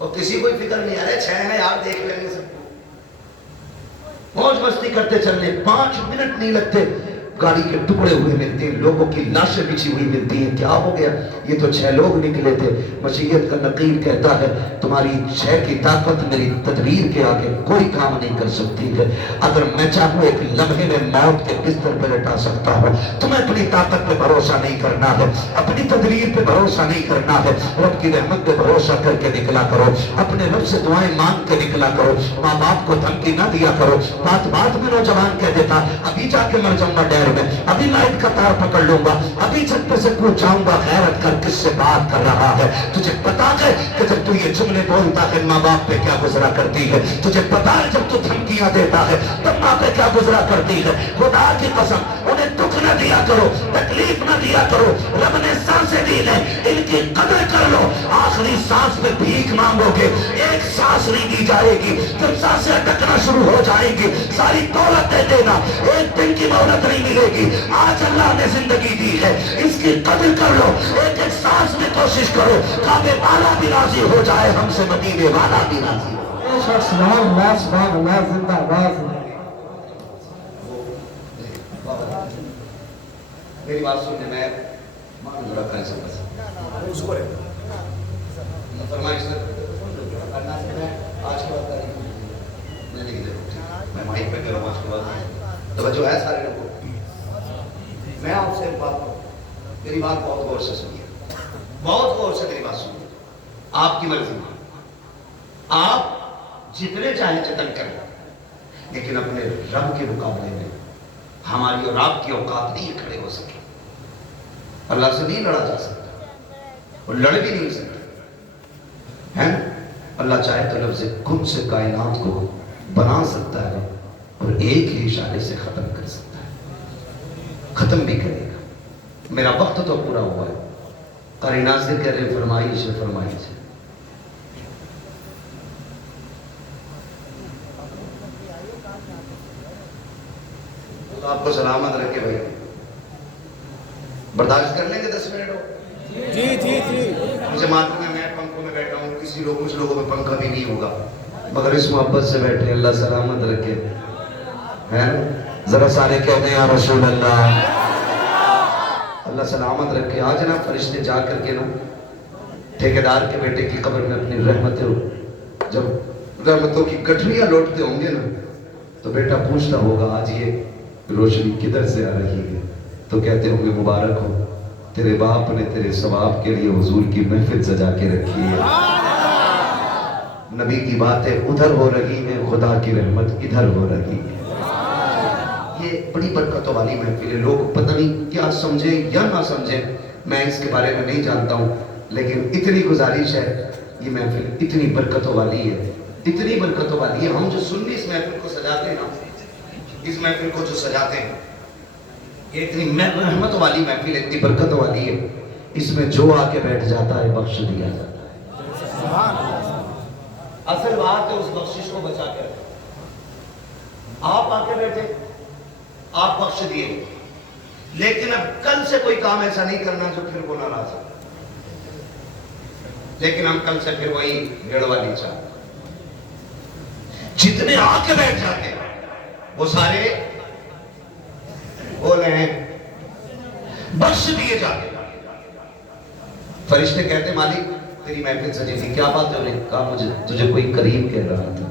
और किसी को फिक्र नहीं, अरे 6 है यार देख लेंगे सबको, मौज मस्ती करते चलने। 5 मिनट नहीं लगते, गाड़ी के टुकड़े हुए मिलते हैं, लोगों की लाशें बिछी हुई मिलती हैं। क्या हो गया? ये तो 6 लोग निकले थे। मशीयत का नकीर कहता है तुम्हारी 6 की ताकत मेरी तदबीर के आगे कोई काम नहीं कर सकती है। अगर मैं चाहूँ एक लम्हे में मौत के बिस्तर पर लेटा सकता हूँ। तुम्हें अपनी ताकत पे भरोसा नहीं करना है, अपनी तदबीर पे भरोसा नहीं करना है, रब की रहमत पे भरोसा करके निकला करो। अपने रब से दुआएं मांग के निकला करो। माँ बाप को धमकी ना दिया करो। बात बात में नौजवान कह देता अभी जाके मर जाऊंगा में, अभी लाइट का तार पकड़ लूंगा, अभी छत पे से कूद जाऊंगा। गैरत कर किससे बात कर रहा है? तुझे पता है कि जब तू ये जुमले बोलता है माँ बाप पे क्या गुजरा करती है? तुझे पता है जब तू धमकियां देता है तब माँ पे क्या गुजरा करती है? खुदा की कसम, उन्हें दुख न दिया करो, तकलीफ न दिया करो। रब ने सांसें दी है, इनकी कदर कर लो। आखिरी सांस में भीख मांगोगे, एक सांस नहीं दी जाएगी। जब सांसें अटकना शुरू हो जाएगी सारी दौलत दे देना, एक दिन की मोहलत नहीं मिलेगी। आज अल्लाह ने जिंदगी दी है, इसकी कदर कर लो। एक एक सांस में कोशिश करो, काबे वाला भी राजी हो जाए, हमसे मदीने वाला भी राजी हो। सुभान अल्लाह, सुभान अल्लाह, जिंदाबाद। मेरी बात सुनने मैं मान जरा कर सकता उसको रे फरमाइश करना से मैं आज के बाद करेंगे। मैं नहीं दे मैं माइक पे करूँ आज के बाद। तो जो है सारे लोगों, मैं आपसे एक बात करूँ, मेरी बात बहुत गौर से सुनिए, बहुत गौर से मेरी बात सुनिए। आपकी मर्जी, आप जितने चाहे जतन करें, लेकिन अपने रब के मुकाबले में हमारी और आपकी औकात नहीं खड़े हो सके। अल्लाह से नहीं लड़ा जा सकता और लड़ भी नहीं सकते हैं। अल्लाह चाहे तो लफ्ज़ कुन से कायनात को बना सकता है और एक ही इशारे से खत्म कर सकता है, खत्म भी करेगा। मेरा वक्त तो पूरा हुआ है। करीना से कह रहे फरमाइश है, फरमाइश है। तो आपको सलामत रखे भाई, बर्दाश्त कर लेंगे 10 मिनट हो। जी जी जी। मुझे मालूम है मैं पंखों में बैठा हूँ, किसी लोग कुछ लोगों में पंखा भी नहीं होगा, मगर इस मोहब्बत से बैठे, अल्लाह सलामत रखे, है ना। जरा सारे कहते हैं या रसूल अल्लाह, अल्लाह सलामत रखे। आज ना फरिश्ते जा करके ना ठेकेदार के बेटे की कब्र में अपनी रहमतें, जब रहमतों की गठरियां लौटते होंगे ना, तो बेटा पूछता होगा आज ये रोशनी किधर से आ रही है? तो कहते होंगे मुबारक हो, तेरे बाप ने तेरे सवाब के लिए हुजूर की महफिल सजा के रखी है। नबी की बातें उधर हो रही हैं, खुदा की रहमत इधर हो रही है। ये बड़ी बरकतों वाली महफिल है। लोग पता नहीं क्या समझे या ना समझे, मैं इसके बारे में नहीं जानता हूँ, लेकिन इतनी गुजारिश है, ये महफिल इतनी बरकतों वाली है, इतनी बरकतों वाली है। हम जो सुन्नी इस महफिल को सजाते हैं ना, इस महफिल को जो सजाते हैं, ये इतनी रहमतों वाली महफिल, इतनी बरकतों वाली है, इसमें जो आके बैठ जाता है बख्श दिया जाता है। असल बात है उस बख्शिश को बचा कर, आप आके बैठे, आप बख्श दिए, लेकिन अब कल से कोई काम ऐसा नहीं करना जो फिर वो नाराज हो। लेकिन हम कल से फिर वही भेड़ वाली चाल, जितने आके बैठ जाते हैं وہ سارے بولے ہیں بخش دیے جاتے. فرشتے کہتے مالک تیری محفل سجی تھی, کیا بات ہے؟ انہیں کہا مجھے تجھے کوئی کریم کہہ رہا تھا,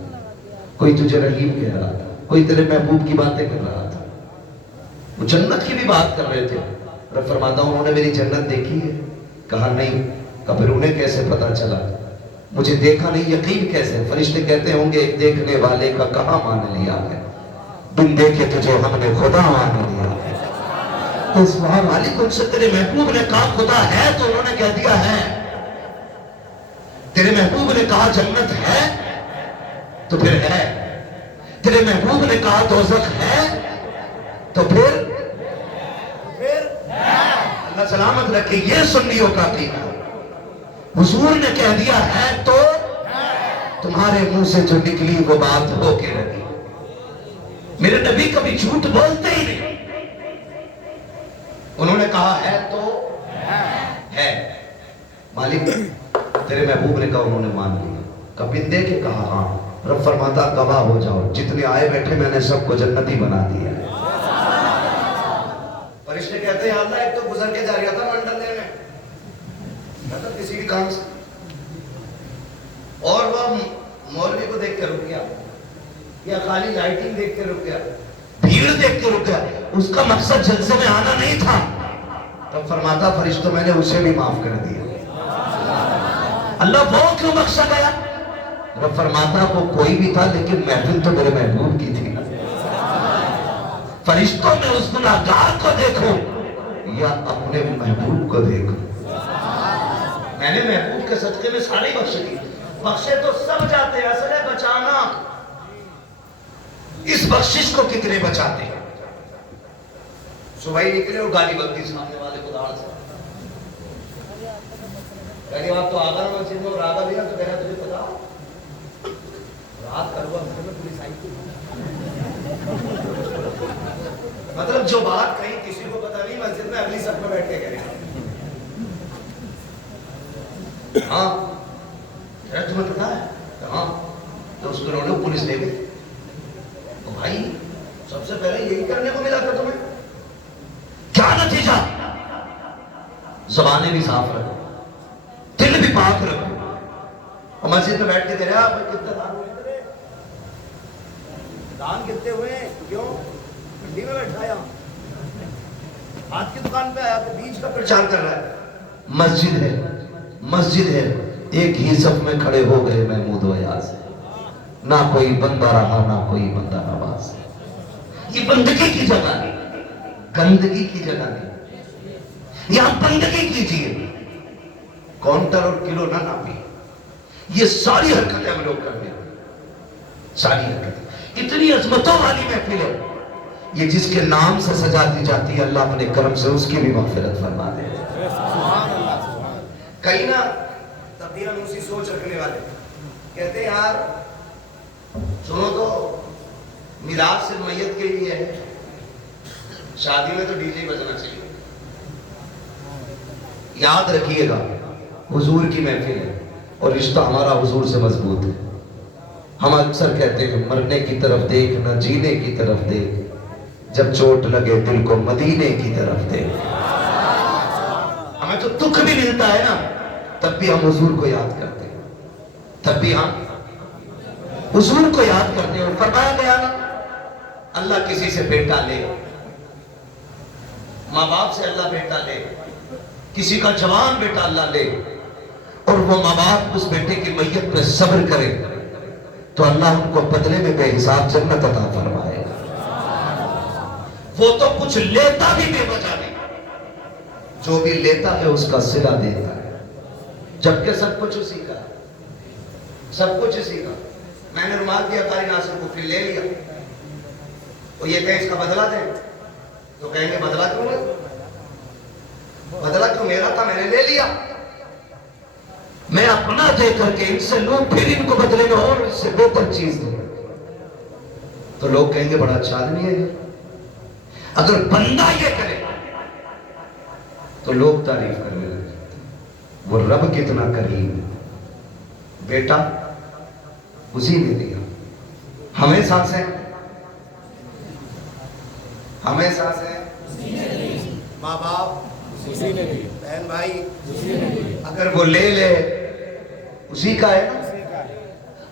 کوئی تجھے رحیم کہہ رہا تھا, کوئی تیرے محبوب کی باتیں کر رہا تھا. وہ جنت کی بھی بات کر رہے تھے. رب فرماتا ہوں انہوں نے میری جنت دیکھی ہے؟ کہا نہیں. کہا پھر انہیں کیسے پتا چلا؟ مجھے دیکھا نہیں, یقین کیسے؟ فرشتے کہتے ہوں گے ایک دیکھنے والے کا کہاں مان لیا ہے, بن دیکھے تجھے ہم نے خدا مان لیا ہے. تو سبحان مالک ان سے تیرے محبوب نے کہا خدا ہے تو انہوں نے کہہ دیا ہے. تیرے محبوب نے کہا جنت ہے تو پھر ہے. تیرے محبوب نے کہا دوزخ ہے تو پھر اللہ سلامت رکھے. یہ سنیوں کا عقیدہ. حضور نے کہہ دیا ہے تو تمہارے منہ سے جو نکلی وہ بات ہو کے رہی. میرے نبی کبھی جھوٹ بولتے ہی نہیں. انہوں نے کہا ہے تو ہے. مالک تیرے محبوب نے کہا, انہوں نے مان لیا. کبھی دیکھے کہا ہاں. رب فرماتا گواہ ہو جاؤ, جتنے آئے بیٹھے میں نے سب کو جنتی بنا دیا ہے. فرشتے کہتے ہیں اللہ ایک تو گزر کے جا رہا تھا منڈل میں, مطلب کسی بھی کام سے, اور وہ مولوی کو دیکھ کے رک گیا یا خالی لائٹنگ دیکھ کے رک گیا, بھیڑ دیکھ کے رک گیا. اس کا مقصد جلسے میں آنا نہیں تھا. تب فرماتا فرشتوں میں نے اسے بھی معاف کر دیا. اللہ وہ کیوں بخشا گیا؟ رب فرماتا وہ کوئی بھی تھا لیکن محفل تو میرے محبوب کی تھی. فرشتوں میں اس گناہگار کو دیکھو یا اپنے محبوب کو دیکھو. میں نے محبوب کے صدقے میں سارے بخش دی. بخشے تو سب جاتے ہیں, اصل ہے بچانا. اس بخشش کو کتنے بچاتے ہیں؟ صبح ہی نکلے اور گالی بکتی سامنے والے کو داڑھ سے. پہلی بات تو آگا نہ مسجد میں, اور آگا بھی نہ تو کہنا تجھے پتا رات کروا گھر میں پولیس آئی تھی. مطلب جو بات کہیں کسی کو پتا نہیں, مسجد میں اگلی صف میں بیٹھ کے کہہ رہے. ہاں تمہیں پتا ہے؟ ہاں. تو اس کو روڈ پولیس لے گئی. تو بھائی سب سے پہلے یہی کرنے کو ملا تھا تمہیں. کیا نتیجہ؟ زبانیں بھی صاف رکھو, دل بھی پاک رکھو. اور مسجد میں بیٹھ کے کہہ رہے آپ کتنے دان ہوئے تھے؟ دان کتنے ہوئے؟ کیوں؟ منڈی میں بیٹھا یا ہاتھ کی دکان پہ آیا تو بیچ کا پرچار کر رہا ہے. مسجد ہے, مسجد ہے, ایک ہی صف میں کھڑے ہو گئے محمود و ایاز. نہ کوئی بندہ رہا نہ کوئی بندہ نواز. یہ بندگی کی جگہ نہیں, گندگی کی جگہ نہیں. یہاں بندگی کیجیے, کاؤنٹر اور کلو نہ ناپی. یہ ساری حرکتیں ہم لوگ کرتے ہیں, ساری حرکتیں. اتنی عظمتوں والی محفل ہے یہ, جس کے نام سے سجاتی جاتی ہے. اللہ اپنے کرم سے اس کی بھی مغفرت فرما دے. کئی نا تقریباً اسی سوچ رکھنے والے کہتے ہیں یار سنو تو میراث صرف میت کے لیے ہے, شادی میں تو ڈی جے بجنا چاہیے. یاد رکھیے گا حضور کی محفل ہے اور رشتہ ہمارا حضور سے مضبوط ہے. ہم اکثر کہتے ہیں مرنے کی طرف دیکھ نہ جینے کی طرف دیکھ, جب چوٹ لگے دل کو مدینے کی طرف دیکھ. ہمیں تو دکھ بھی ملتا ہے نا, تب بھی ہم حضور کو یاد کرتے ہیں, تب بھی ہم حضور کو یاد کرتے ہیں. اور فرمایا گیا نا اللہ کسی سے بیٹا لے, ماں باپ سے اللہ بیٹا لے, کسی کا جوان بیٹا اللہ لے, اور وہ ماں باپ اس بیٹے کی میت پہ صبر کرے تو اللہ ان کو بدلے میں بے حساب جنت عطا فرمائے. وہ تو کچھ لیتا بھی بے وجہ نہیں, جو بھی لیتا ہے اس کا صلہ دیتا ہے. جبکہ سب کچھ اسی کا, سب کچھ اسی کا. میں نے رومال دیا قاری ناصر کو, پھر لے لیا. وہ یہ کہیں اس کا بدلہ دیں تو کہیں گے بدلہ کیوں ہے, بدلہ کیوں میرا تھا میں نے لے لیا. میں اپنا دے کر کے ان سے لوں پھر ان کو بدلے میں اور اس سے بہتر چیز دوں تو لوگ کہیں گے بڑا اچھا آدمی ہے. اگر بندہ یہ کرے تو لوگ تعریف کرنے لگے وہ رب کتنا کریم ہے. بیٹا اسی نے دیا, ہمیں سانسیں हमें सास है, माँ बाप, बहन भाई, अगर वो ले ले उसी का है ना।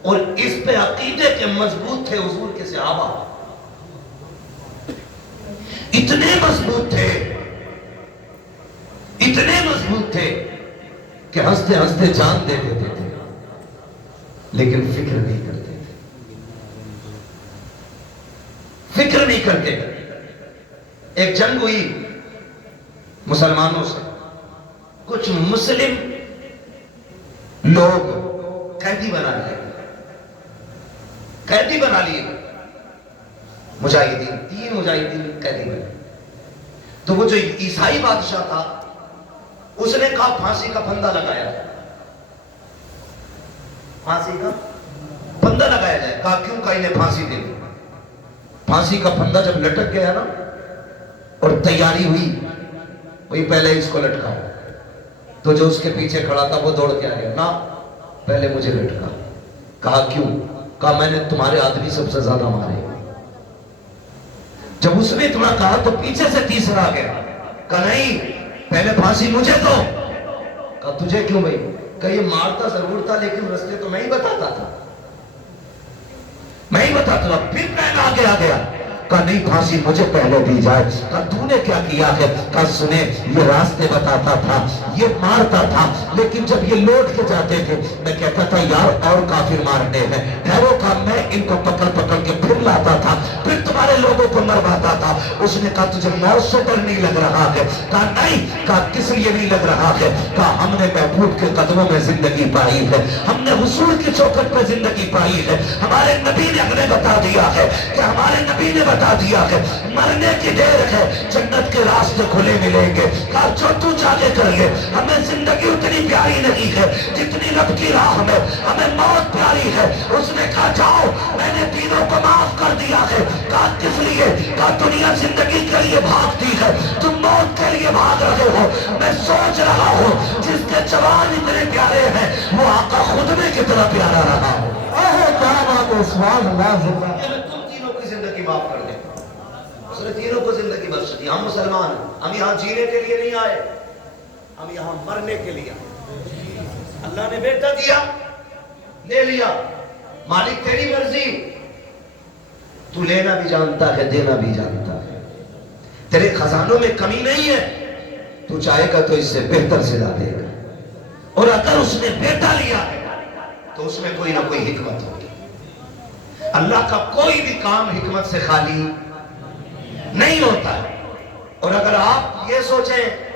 और इस पे अकीदे के मजबूत थे हुजूर के सहाबा, इतने मजबूत थे, इतने मजबूत थे कि हंसते हंसते जान दे देते थे, लेकिन फिक्र नहीं करते थे, फिक्र नहीं करते। एक जंग हुई मुसलमानों से, कुछ मुस्लिम लोग कैदी बना लिए, कैदी बना लिए मुजाहिदीन, 3 मुजाहिदीन कैदी बने। तो वो जो ईसाई बादशाह था उसने कहा फांसी का फंदा लगाया जाए, फांसी का फंदा लगाया जाए। कहा क्यों? कहा इन्हें फांसी दे दो। फांसी का फंदा जब लटक गया ना और तैयारी हुई, वही पहले इसको लटकाओ, तो जो उसके पीछे खड़ा था वो दौड़ के आ गया, ना पहले मुझे लटका। कहा क्यों? कहा मैंने तुम्हारे आदमी सबसे ज्यादा मारे। जब उसने इतना कहा तो पीछे से तीसरा आ गया, कहा नहीं पहले फांसी मुझे दो। कहा तुझे क्यों भाई? कहा ये मारता जरूर था लेकिन रास्ते तो मैं ही बताता था, मैं ही बताता था। फिर पहला आगे आ गया, कहा नहीं फांसी मुझे पहले दी जाए। कहा तूने क्या किया है? कहा सुने ये रास्ते बताता था, ये मारता था, लेकिन जब ये लौट के जाते थे मैं कहता था यार और काफिर मारने हैं, ठहरो। कहा मैं इनको पकड़ पकड़ के फिर लाता था, फिर तुम्हारे लोगों को मरवाता था। उसने कहा तुझे मौत से डर नहीं लग रहा है? कहा नहीं। कहा किस लिए नहीं लग रहा है? कहा हमने महबूब के कदमों में जिंदगी पाई है, हमने हुसूल की चौखट पर जिंदगी पाई है, हमारे नबी ने हमें बता दिया है कि हमारे नबी ने बता दिया है मरने की देर है, जन्नत के रास्ते खुले मिलेंगे। कहा जो तू चाहे कर ले, हमें जिंदगी उतनी प्यारी नहीं है जितनी रब की राह में हमें मौत प्यारी है। उसने कहा जाओ मैंने तीनों को माफ कर दिया है। कहा किस लिए? कहा दुनिया जिंदगी के लिए भागती है, तुम मौत के लिए भाग रहे हो। मैं सोच रहा हूँ जिसके जवान इतने प्यारे हैं वो आका खुद में कितना प्यारा रहा हो। क्या बात है, सुभान अल्लाह, जिंदा। तुम तीनों की जिंदगी माफ कर दे, उसने तीनों को जिंदगी बख्श दी। हम मुसलमान हैं, हम यहाँ जीने के लिए नहीं आए, हम यहाँ मरने के लिए आए। अल्लाह ने बेटा दिया, ले लिया, मालिक तेरी मर्जी, तू लेना भी जानता है देना भी जानता है, तेरे खजानों में कमी नहीं है, तू चाहेगा तो इससे बेहतर सिला देगा। और अगर उसने बेटा लिया तो उसमें कोई ना कोई हिकमत होगी। अल्लाह का कोई भी काम हिकमत से खाली नहीं होता है। और अगर आप ये सोचें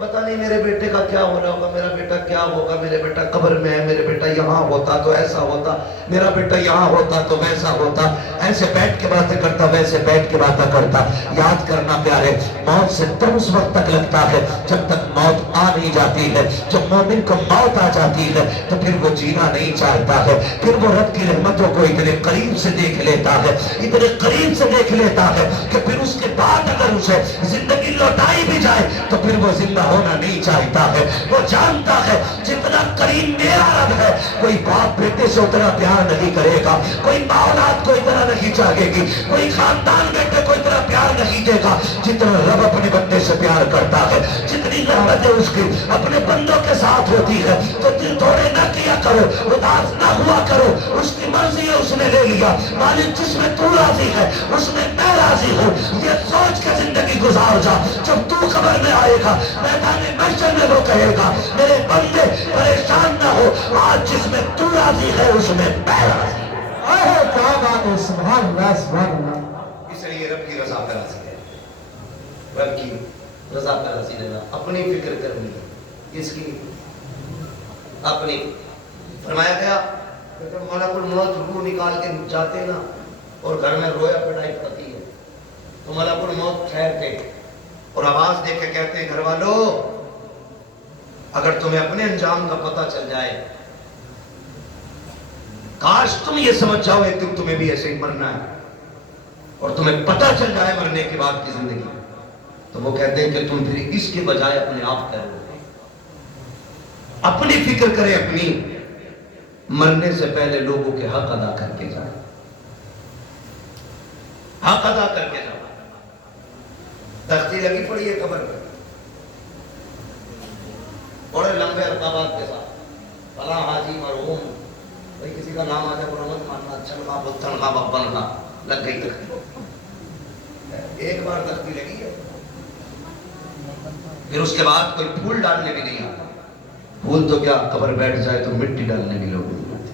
पता नहीं मेरे बेटे का क्या हो रहा होगा, मेरा बेटा क्या होगा, मेरे बेटा कब्र में है, मेरे बेटा यहाँ होता तो ऐसा होता, मेरा बेटा यहाँ होता तो वैसा होता, ऐसे बैठ के बातें करता वैसे बैठ के बातें करता। याद करना प्यारे, मौत से डर उस वक्त तक लगता है जब तक मौत आ नहीं जाती है। जब मोमिन को मौत आ जाती है तो फिर वो जीना नहीं चाहता है, फिर वो रब की रहमतों को इतने करीब से देख लेता है, इतने करीब से देख लेता है कि फिर उसके बाद अगर उसे जिंदगी लौटाई भी जाए तो फिर वो जिंदा होना नहीं चाहता है। वो जानता है जितना करीम मेरा रब है, कोई बाप बेटे से उतना प्यार नहीं करेगा, कोई माँ औलाद को इतना नहीं चाहेगी, कोई खानदान बेटे को इतना प्यार नहीं देगा जितना रब अपने बंदे से प्यार करता है। जितनी रहमतें उसकी अपने बंदों के साथ होती है तो दिल थोड़े ना किया करो, उदास ना हुआ करो, उसकी मर्जी है उसने ले लिया, मालिक जिसमें तू राजी है उसमें मैं राजी हूँ, ये सोच के जिंदगी गुजार जा। जब तू खबर में आएगा मैदान महशर में वो कहेगा मेरे बंदे परेशान ना हो, आज जिसमें तू राजी है उसमें मैं राजी। क्या बात है, सुभान अल्लाह, सुभान अल्लाह। इसलिए रब की रजा पर राजी है, रब की रजा पर राजी रहना, अपनी फिक्र करनी है, इसकी अपनी। फरमाया गया कि जब मलकुल मौत रूह निकाल के जाते ना और घर में रोया पिटाई पड़ती है तो मलकुल मौत ठहरते और आवाज दे के कहते हैं घर वालों अगर तुम्हें अपने अंजाम का पता चल जाए, काश तुम ये समझ जाओ एक दिन तुम्हें भी ऐसे ही मरना है और तुम्हें पता चल जाए मरने के बाद की जिंदगी, तो वो कहते हैं कि तुम फिर इसके बजाय अपने आप करो, अपनी फिक्र करें, अपनी मरने से पहले लोगों के हक अदा करके जाए, हक अदा करके जाओ। तख्ती लगी पड़ी है कब्र पे, बड़े लंबे अल्काबात के साथ, फला हाजी मरहूम, भाई किसी का नाम आ जाए बुरा मत मानना, चलना बुत्तन का बब्बन का, लग गई तख्ती। एक बार तख्ती लगी है, फिर उसके बाद कोई फूल डालने भी नहीं आता। फूल तो क्या, कब्र बैठ जाए तो मिट्टी डालने भी लोग नहीं आते।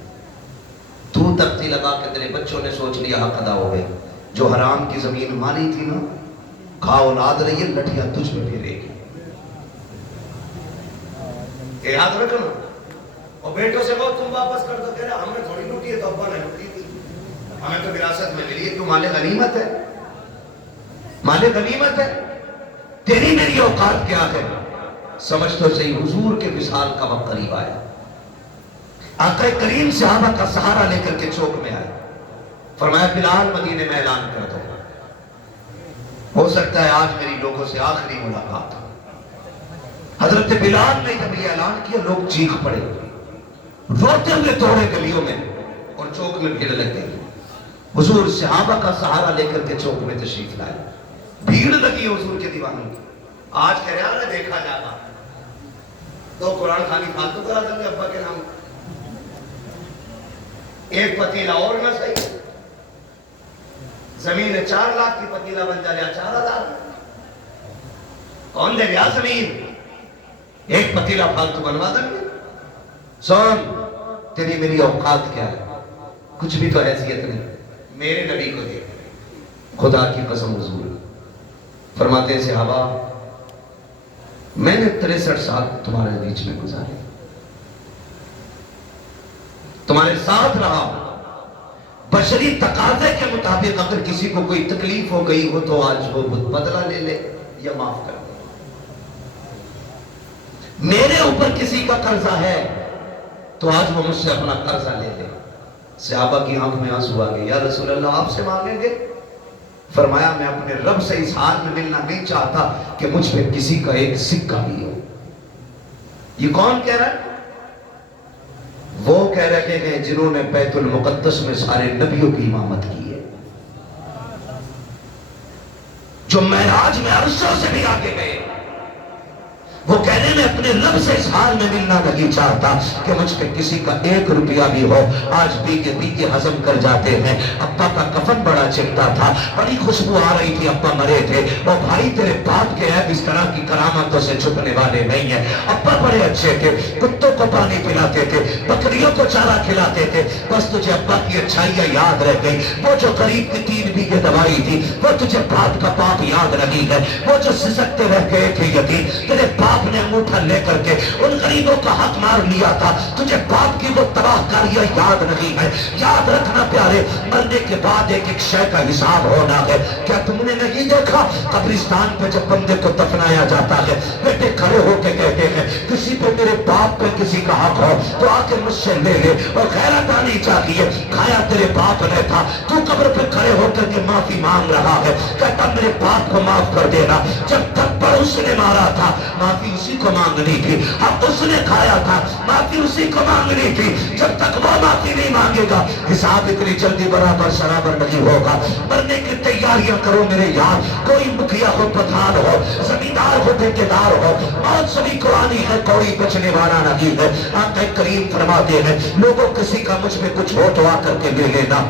तू तख्ती लगा के तेरे बच्चों ने सोच लिया हक अदा हो गए। जो हराम की जमीन मारी थी ना, खा औलाद रही है, लठियां तुझ में फिरेगी। याद रखना। और बेटों से कहो तुम वापस कर दो, कह रहे हमने थोड़ी लूटी है, तो अब्बा ने लूटी थी, हमें तो विरासत में मिली है। क्यों? माले गनीमत है, माले गनीमत है। तेरी मेरी औकात क्या है? समझ तो सही, हुजूर के विसाल का वक्त करीब आया। आका करीम सहाबा का सहारा लेकर के चौक में आए, फरमाया बिलाल मदीने में ऐलान कर दो, हो सकता है आज मेरी लोगों से आखिरी मुलाकात हो। हजरत बिलाल ने जब ये ऐलान किया, लोग चीख पड़े, रोते हुए दौड़े गलियों में और चौक में भीड़ लग गई। हुजूर सहाबा का सहारा लेकर के चौक में तशरीफ लाए, भीड़ लगी हुजूर के दीवानों की। आज कह रहा है देखा जाता तो कुरान खानी फालतू करा देंगे अब्बा के नाम, एक पतीला और ना सही, जमीन 4 लाख की पतीला बन जाए 4000, कौन दे गया जमीन? एक पतीला फालतू बनवा देंगे। सुन, तेरी मेरी औकात क्या है? कुछ भी तो हैसियत नहीं। मेरे नबी को देख, खुदा की कसम हुजूर फरमाते सहाबा, मैंने 63 साल तुम्हारे बीच में गुजारे, तुम्हारे साथ रहा। बशरी तकाजे के मुताबिक अगर किसी को कोई तकलीफ हो गई हो तो आज वो बदला ले ले या माफ कर दे। मेरे ऊपर किसी का कर्जा है तो आज वो मुझसे अपना कर्जा ले ले। सहाबा की आंख में आंसू आ गए, या रसूल अल्लाह आपसे मांगेंगे? फरमाया मैं अपने रब से इस हाल में मिलना नहीं चाहता कि मुझ पे किसी का एक सिक्का भी हो। ये कौन कह रहा है? वो कह रहे हैं जिन्होंने बैतुल मुकद्दस में सारे नबियों की इमामत की है, जो महराज में अरशों से भी आगे गए। वो कहने में अपने रब से इस हाल में मिलना नहीं चाहता कि मुझ पे किसी का 1 रुपया भी हो। आज बीके बीके हजम कर जाते हैं। अब्बा का कफन बड़ा चिमटा था, बड़ी खुशबू आ रही थी, अब्बा मरे थे। और भाई तेरे बाप के ऐब इस तरह की करामातों से छुपने वाले नहीं है। अब्बा बड़े अच्छे थे, कुत्तों को पानी पिलाते थे, बकरियों को चारा खिलाते थे। बस तुझे अब्बा की अच्छाइयां याद रह गई। वो जो करीब की 3 बीघे दवाई थी, वो तुझे बाप का पाप याद नहीं है। वो जो सिसकते रह गए थे यतीम, तेरे आपने अंगूठा लेकर के उन गरीबों का हक मार लिया था, तुझे बाप की वो तबाहकारियां याद नहीं है। याद रखना प्यारे, मरने के बाद एक एक शय का हिसाब होना है। क्या तुमने नहीं देखा कब्रिस्तान पे जब बंदे को दफनाया जाता है, बेटे खड़े होके कहते हैं किसी पे मेरे बाप पे किसी का हक हो तो आके मुझसे ले ले। और गैरत आनी चाहिए, खाया तेरे बाप ने था, तू कब्र पे खड़े होकर के माफी मांग रहा है, कहता मेरे बाप को माफ कर देना। जब थप्पड़ उसने मारा था, माफी उसी को मांगनी थी। अब उसने खाया था, माफी उसी को मांगनी थी। जब तक वो माफी नहीं मांगेगा, हिसाब इतनी जल्दी बराबर सराबर नहीं होगा। मरने की तैयारियां करो मेरे यार। कोई मुखिया हो, प्रधान हो, जमींदार हो, ठेकेदार हो, मौत सभी को आनी है, कोई बचने वाला नहीं है। आका करीम फरमाते हैं लोगों किसी का मुझ में कुछ हो तो आकर के ले लेना।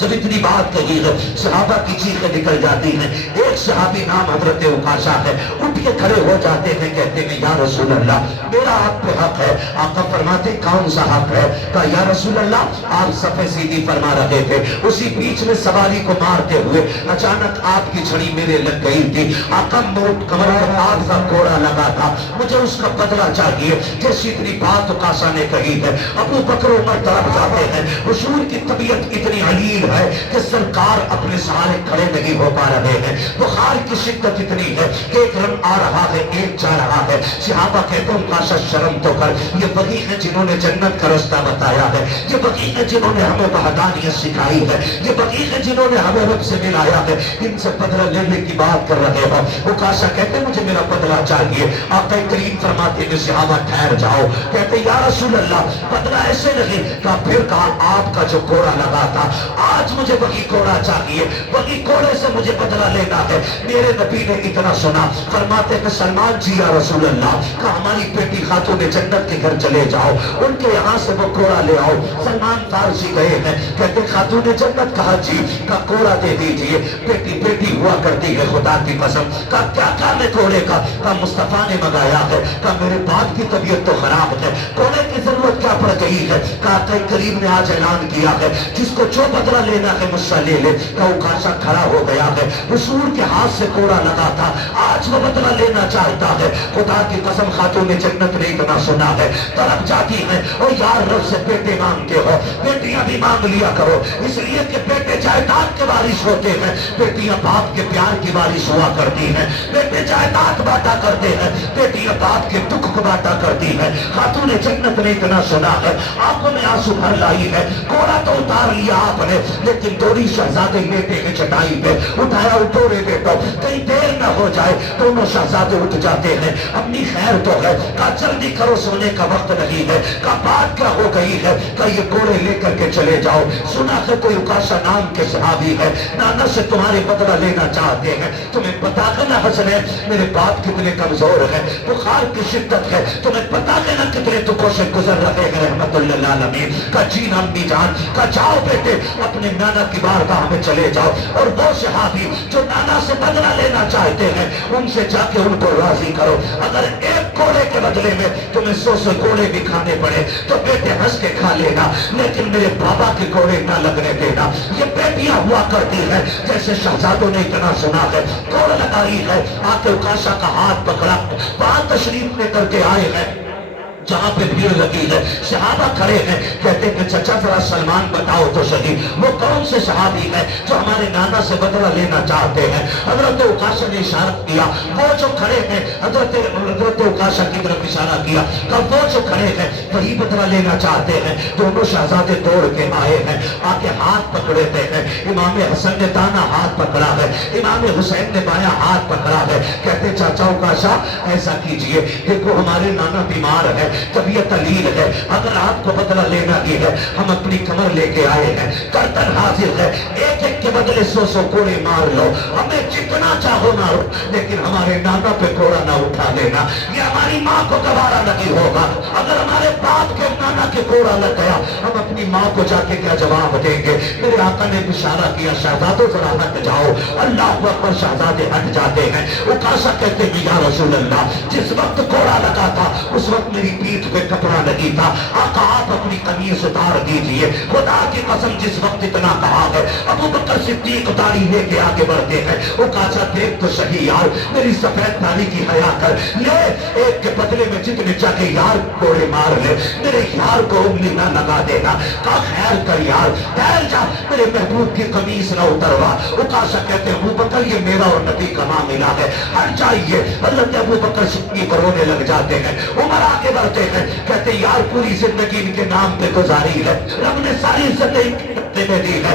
जब इतनी बात कही है, सहाबा की चीखें निकल जाती हैं। एक सहाबी नाम हजरत उकाशा है, उठ के खड़े हो जाते हैं, कहते हैं या रसूल अल्लाह मेरा आप पे हक है। आका फरमाते कौन सा हक है? कहा या रसूल अल्लाह आप सफे सीधी फरमा रहे थे, उसी बीच में सवारी को मारते हुए अचानक आपकी छड़ी मेरे लग गई थी। आका मोट कमर पर आग का कोड़ा लगा था, मुझे उसका बदला चाहिए। जैसी इतनी बात उकाशा ने कही है, अबू बकर उमर तड़प जाते हैं। हुजूर की तबीयत इतनी अलील है कि सरकार अपने सहारे खड़े नहीं हो पा रहे हैं। बुखार की शिद्दत इतनी है कि एक रंग आ रहा है, एक जा रहा है। सहाबा कहते हैं काशा शर्म तो कर, ये वही है जिन्होंने जन्नत का रास्ता बताया है, ये वही है जिन्होंने हमें वहदानियत सिखाई है, ये वही है जिन्होंने हमें रब से मिलाया है। इनसे बदला लेने की बात कर रहे हो। वो काशा कहते मुझे मेरा बदला चाहिए। आका करीम फरमाते हैं सहाबा ठहर जाओ। कहते या रसूल अल्लाह बदला ऐसे नहीं। कहा फिर कहा आपका जो कोड़ा लगा था آج مجھے وہی گھوڑا چاہیے, وہی گھوڑے سے مجھے بدلہ لینا ہے. میرے نبی نے اتنا سنا, فرماتے کہ سلمان جی یا رسول اللہ, کہ ہماری بیٹی خاتون جنت کے گھر چلے جاؤ, ان کے یہاں سے وہ گھوڑا لے آؤ. سلمان فارسی گئے ہیں, کہتے خاتون جنت, کہا جی, کا گھوڑا دے دیجئے. بیٹی ہوا کرتی ہے خدا کی قسم. کا کیا کام ہے گھوڑے کا؟ کا مصطفیٰ نے منگایا ہے. کا میرے باپ کی طبیعت تو خراب ہے, گھوڑے کی ضرورت کیا پڑ گئی ہے؟ کا آقا کریم نے آج اعلان کیا ہے, جس کو جو بدلہ لینا ہے مجھ سے لے لے. کا اوکاشا کھڑا ہو گیا ہے, رسول کے ہاتھ سے گھوڑا لگا تھا, آج وہ بدلہ لینا چاہتا ہے. خدا کی قسم خاتون جنت نے اتنا سنا ہے, طرف جاتی ہے اور یار رب سے بیٹے مانگتے ہو, بیٹیاں بھی مانگ لیا کرو, اس لیے کہ بیٹے جائیداد کے وارث ہوتے ہیں, بیٹیاں باپ کے پیار کی وارث ہوا کرتی ہیں. بیٹے جائیداد بانٹا کرتے ہیں, بیٹیاں باپ کے دکھ کو بانٹا کرتی ہیں. خاتون جنت نے اتنا سنا ہے, آنکھوں میں آنسو بھر لائی ہے. گھوڑا تو اتار لیا آپ نے, لیکن دوری شہزادے بیٹے کی چٹائی پہ اٹھایا. اٹھو رے بیٹو, کہیں دیر نہ ہو جائے. دونوں شہزادے اٹھ جاتے ہیں, اپنی خیر تو ہے, کہا جلدی کرو سونے کا وقت نہیں ہے. کہا بات کیا ہو گئی ہے؟ کہ یہ گھوڑے لے کر کے چلے جاؤ. سنا ہے کوئی اکاشا نام کے صحابی ہے, نانا سے تمہارے بدلہ لینا چاہتے ہیں. تمہیں پتا کہ نہ حسنین میرے باپ کتنے کمزور ہے, بخار کی شدت ہے, تمہیں پتا کہ نہ کتنے دکھوں سے گزر رہے ہیں رحمت اللہ العالمین. کا جی نا امی جان, کا جاؤ بیٹے اپنے نانا کی بارگاہ میں چلے جاؤ, اور وہ صحابی جو نانا سے بدلہ لینا چاہتے ہیں ان سے جا کے ان کو راضی کرو. اگر ایک گھوڑے کے بدلے میں تمہیں 100 گھوڑے بھی کھانے پڑے تو بیٹے ہنس کے کھا لینا, لیکن میرے بابا کے گھوڑے نہ لگنے دینا. یہ بیٹیاں ہوا کرتی ہیں, جیسے شہزادوں نے اتنا سنا ہے, دوڑ لگائی ہے, آ کے اکاشا کا ہاتھ پکڑا, وہاں تشریف لے کر کے آئے ہیں جہاں پہ بھیڑ لگی ہے. صحابہ کھڑے ہیں, کہتے کہ چچا ذرا سلمان بتاؤ تو صحیح, وہ کون سے صحابی ہے جو ہمارے نانا سے بدلہ لینا چاہتے ہیں؟ حضرت اکاشا نے اشارہ کیا, وہ جو کھڑے ہیں, حضرت اکاشا کی طرف اشارہ کیا, کہ وہ جو کھڑے ہیں وہی بدلہ لینا چاہتے ہیں. دونوں شہزادے دوڑ کے آئے ہیں, آ کے ہاتھ پکڑے ہیں. امام حسن نے دانا ہاتھ پکڑا ہے, امام حسین نے بایاں ہاتھ پکڑا ہے. کہتے چاچا اکاشا ایسا کیجئے, دیکھو ہمارے نانا بیمار ہے, طبیعت علیل ہے, اگر آپ کو بدلہ لینا ہی ہے, ہم اپنی کمر لے کے آئے ہیں, گردن حاضر ہے, ایک ایک کے بدلے 100 گھوڑے مار لو, ہمیں جتنا چاہو مارو, لیکن ہمارے نانا پہ گھوڑا نہ اٹھا لینا. یہ ہماری ماں کو گوارا نہیں ہوگا. اگر ہمارے باپ کے نانا کے گھوڑا لگ گیا, ہم اپنی ماں کو جا کے کیا جواب دیں گے؟ میرے آقا نے اشارہ کیا, شہزادوں ذرا ہٹ جاؤ. اللہ اکبر, شہزادے ہٹ جاتے ہیں. اکاشا کہتے ہیں یا رسول اللہ, جس وقت گھوڑا لگا تھا اس وقت میری پیٹھ پہ کپڑا نہیں تھا, آقا آپ اپنی قمیص اتار دیجئے. خدا کی قسم جس وقت اتنا کہا ہے, ابو بکر صدیق داڑھی لے کے آگے بڑھتے ہیں. اکاشا دیکھ تو صحیح یار, میری سفید داڑھی کی حیا کر لے, ایک کے بدلے میں جتنے چاہے یار گھوڑے مار لے, میرے یار کو انگلی نہ لگا دینا. کہا خیر کر یار, ٹھہر جا, میرے محبوب کی قمیص نہ اتروا. اکاشا کہتے ہیں ابو بکر یہ میرا اور نبی کا معاملہ ہے, ہٹ جائیے. حضرت ابو بکر صدیق رونے لگ جاتے ہیں. عمر آگے بڑھتے ہیں, کہتے یار پوری زندگی ان کے نام پہ گزاری ہے, رب نے ساری زندگی میں دی ہے,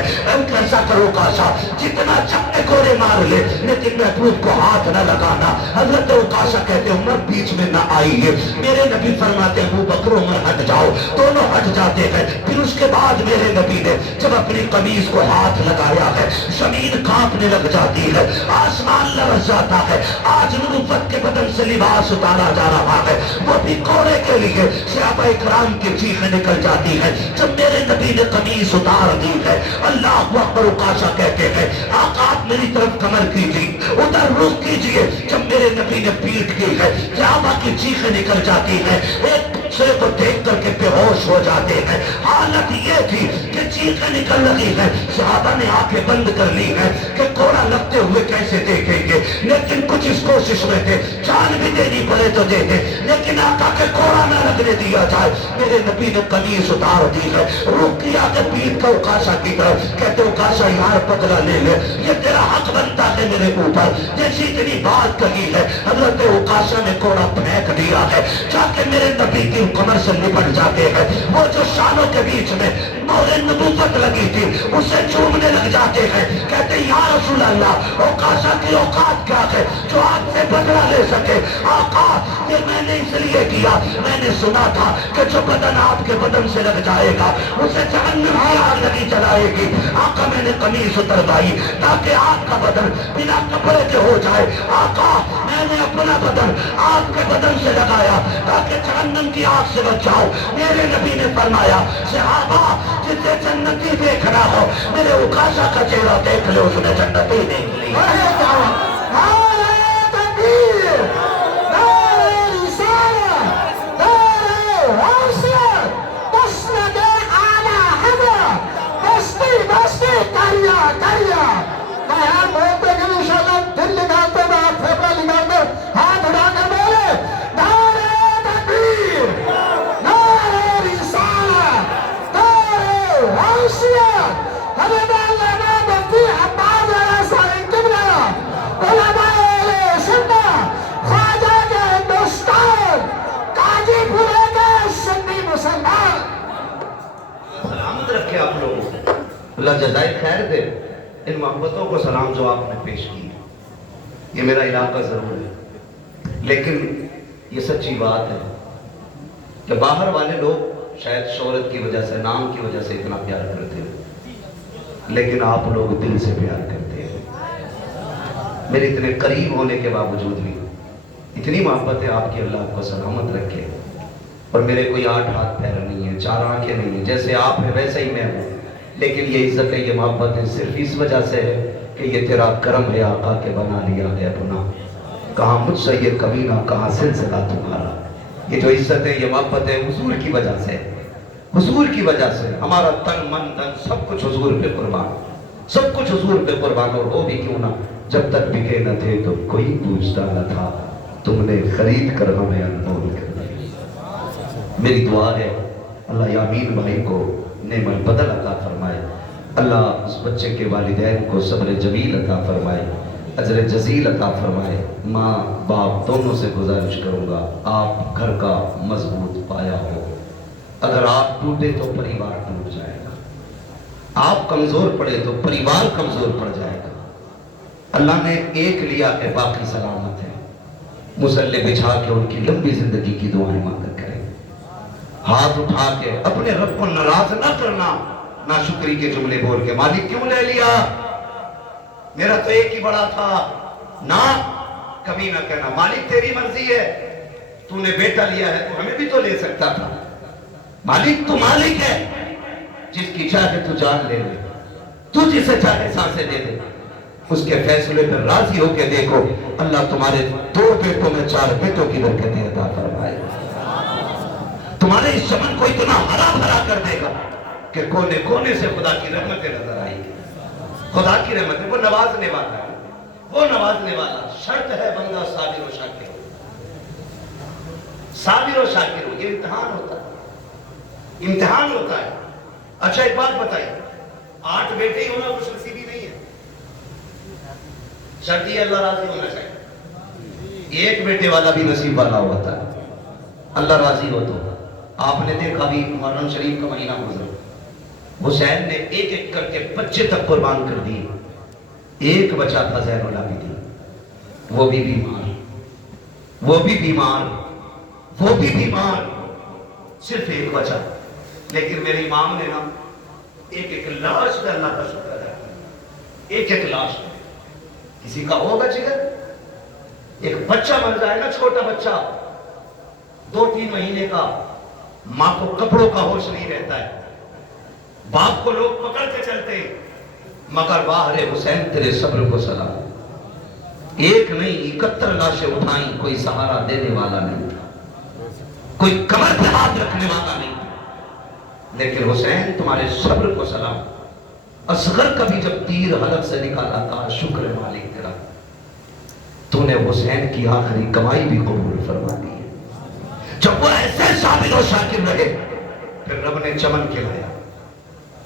ایسا کرو اکاشا جتنا چاہے گھوڑے مار لے, لیکن محبوب کو ہاتھ نہ لگانا. حضرت اکاشا کہتے عمر بیچ میں نہ آئیے. میرے نبی فرماتے ابو بکر عمر ہٹ جاؤ, دونوں ہٹ جاتے ہیں. پھر اس کے بعد میرے نبی نے جب اپنی قمیص کو ہاتھ لگایا ہے, زمین کانپنے لگ جاتی ہے, آسمان لرز جاتا ہے. آج نبوت کے بدن سے لباس اتارا جا رہا ہے, وہ بھی گھوڑے کے لیے. صحابہ اکرام کی چیخیں نکل جاتی ہے جب میرے نبی نے قمیص اتار دی ہے. اللہ اکبر, اکاشا کہتے ہیں آقا آپ میری طرف کمر کیجیے, ادھر رخ کیجیے. جب میرے نبی نے پیٹ کی ہے, صحابہ کی چیخیں نکل جاتی ہے, ایک دوسرے کو دیکھ کر کے بے ہوش ہو جاتے ہیں. حالت یہ تھی کہ چیخیں نکل رہی ہے, صحابہ نے آنکھیں بند کر لی ہے کہ گھوڑا لگتے ہوئے کیسے دیکھیں گے, لیکن کچھ اس کوشش میں تھے, جان بھی دینی پڑے تو دے دیں, لیکن آقا کے گھوڑا نہ لگنے دیا جائے. میرے نبی نے قمیص اتار دی ہے, رک کیا کہ پیٹ کا اکاشا کی طرف, کہتے اکاشا یار بدلہ لے لے, یہ تیرا حق بنتا ہے میرے اوپر. جیسی اتنی بات کہی ہے, حضرت اکاشا نے گھوڑا پھینک دیا ہے, جا کے میرے نبی کی کمر سے لپٹ جاتے ہیں. وہ جو شانوں کے بیچ میں اور नबूवत लगी थी, उससे चूमने लग जाते हैं, कहते हैं या रसूल अल्लाह औकाशा की औकात क्या है जो आपसे बदला ले सके। आका ये मैंने इसलिए किया, मैंने सुना था कि जो बदन आपके बदन से लग जाएगा उसे जहन्नम की आग लगी जलाएगी। आका मैंने कमीज उतरवाई ताकि आपका बदन बिना कपड़े के हो जाए। आका मैंने अपना बदन आपके बदन से लगाया ताकि जहन्नम की आग से बच जाओ। मेरे नबी ने फरमाया सहाबा जिसे जन्नती देखना हो मेरे उकाशा का चेहरा देख लो, उसने जन्नती देख ली। सलामत रखे आप लोगों को, अल्लाह जज़ाए खैर दे इन मोहब्बतों को सलाम जो आपने पेश की। ये मेरा इलाका जरूर है, लेकिन ये सच्ची बात है कि बाहर वाले लोग शायद शोहरत की वजह से, नाम की वजह से इतना प्यार करते हैं, लेकिन आप लोग दिल से प्यार करते हैं। मेरे इतने करीब होने के बावजूद भी इतनी मोहब्बत है आपकी, अल्लाह आपको सलामत रखे। और मेरे कोई 8 हाथ पैर नहीं है, 4 आंखें नहीं है, जैसे आप है वैसे ही मैं हूँ, लेकिन ये इज्जत है, ये मोहब्बत है सिर्फ इस वजह से है कि ये तेरा करम है आका के बना लिया है अपना। कहाँ मुझसे ये कमीना, कहाँ सिलसिला तुम्हारा। ये जो इज्जत है, ये मोहब्बत है हुजूर की वजह से, हुजूर की वजह से। हमारा तन मन धन सब कुछ हुजूर पे कुर्बान, सब कुछ हुजूर पे कुर्बान। और वो भी क्यों ना, जब तक बिके न थे तो कोई पूछता न था, तुमने खरीद कर हमें अनमोल कर दिया। मेरी दुआ है अल्लाह यामीन भाई को नेमत बदल अता फरमाए, अल्लाह उस बच्चे के वालिदैन को सब्र जमील अता फरमाए, अजर जजील अता फरमाए। माँ बाप दोनों से गुजारिश करूँगा, आप घर का मजबूत पाया हो, अगर आप टूटे तो परिवार टूट जाएगा, आप कमज़ोर पड़े तो परिवार कमज़ोर पड़ जाएगा। अल्लाह ने एक लिया है बाकी सलामत है, मुसल्ले बिछा के उनकी लंबी जिंदगी की दुआएं मांग करें। हाथ उठा के अपने रब को नाराज ना करना, ना शुक्री के जुमले बोल के मालिक क्यों ले लिया, मेरा तो एक ही बड़ा था ना, कभी ना कहना मालिक तेरी मर्जी है, तूने बेटा लिया है तो हमें भी तो ले सकता था। मालिक तू मालिक है, जिसकी चाहे तू जान ले ले, तू जिसे चाहे सांसें दे दे, उसके फैसले पर राजी होकर देखो, अल्लाह तुम्हारे 2 बेटों में 4 बेटों की बरकतें अता फरमाए। तुम्हारे इस चमन को इतना हरा भरा कर देगा कि कोने कोने से खुदा की रहमतें नजर आएगी। खुदा की रहमतें, वो नवाजने वाला है, वो नवाजने वाला। शर्त है बंदा साबिर और शाकिर हो, साबिर और शाकिर हो। ये इम्तिहान होता है, इम्तिहान होता है। अच्छा एक बात बताइए, 8 बेटे ही होना कुछ नसीबी नहीं है, शर्त ये अल्लाह राजी होना चाहिए। एक बेटे वाला भी नसीब वाला होता है, अल्लाह राजी हो तो। आपने देखा भी मुहर्रम शरीफ का महीना गुजरा, हुसैन ने एक एक करके बच्चे तक कुर्बान कर दिए। एक बचा था ज़ैनुल आबिदीन, वो भी बीमार, वो भी बीमार, वो भी बीमार, सिर्फ एक बचा। लेकिन मेरे इमाम ने ना एक एक लाश पे अल्लाह का शुक्र है, एक एक लाश पे। किसी का होगा जिगर, एक बच्चा मर जाए ना, छोटा बच्चा 2-3 महीने का, मां को कपड़ों का होश नहीं रहता है, बाप को लोग पकड़ के चलते, मगर वाह रे हुसैन तेरे सब्र को सलाम। एक नहीं 71 लाशें उठाई, कोई सहारा देने वाला नहीं था, कोई कमर पे हाथ रखने वाला नहीं था, लेकिन हुसैन तुम्हारे सब्र को सलाम। असगर का भी जब तीर हलक से निकाला था, शुक्र है मालिक तेरा, तूने हुसैन की आखिरी कमाई भी कबूल फरमा दी। जब वो ऐसे साबिर और शाकिर रहे, फिर रब ने चमन खिलाया।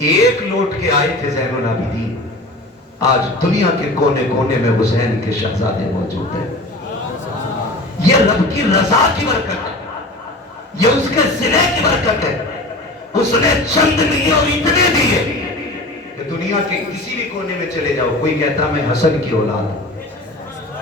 एक लौट के आए थे ज़ैनुल आबिदीन, आज दुनिया के कोने कोने में हुसैन के शहजादे मौजूद हैं। ये रब की रजा की बरकत है, ये उसके सिले की बरकत है। اس نے چند نہیں اور اتنے دیے کہ دنیا کے کسی بھی کونے میں چلے جاؤ، کوئی کہتا میں حسن کی اولاد ہوں،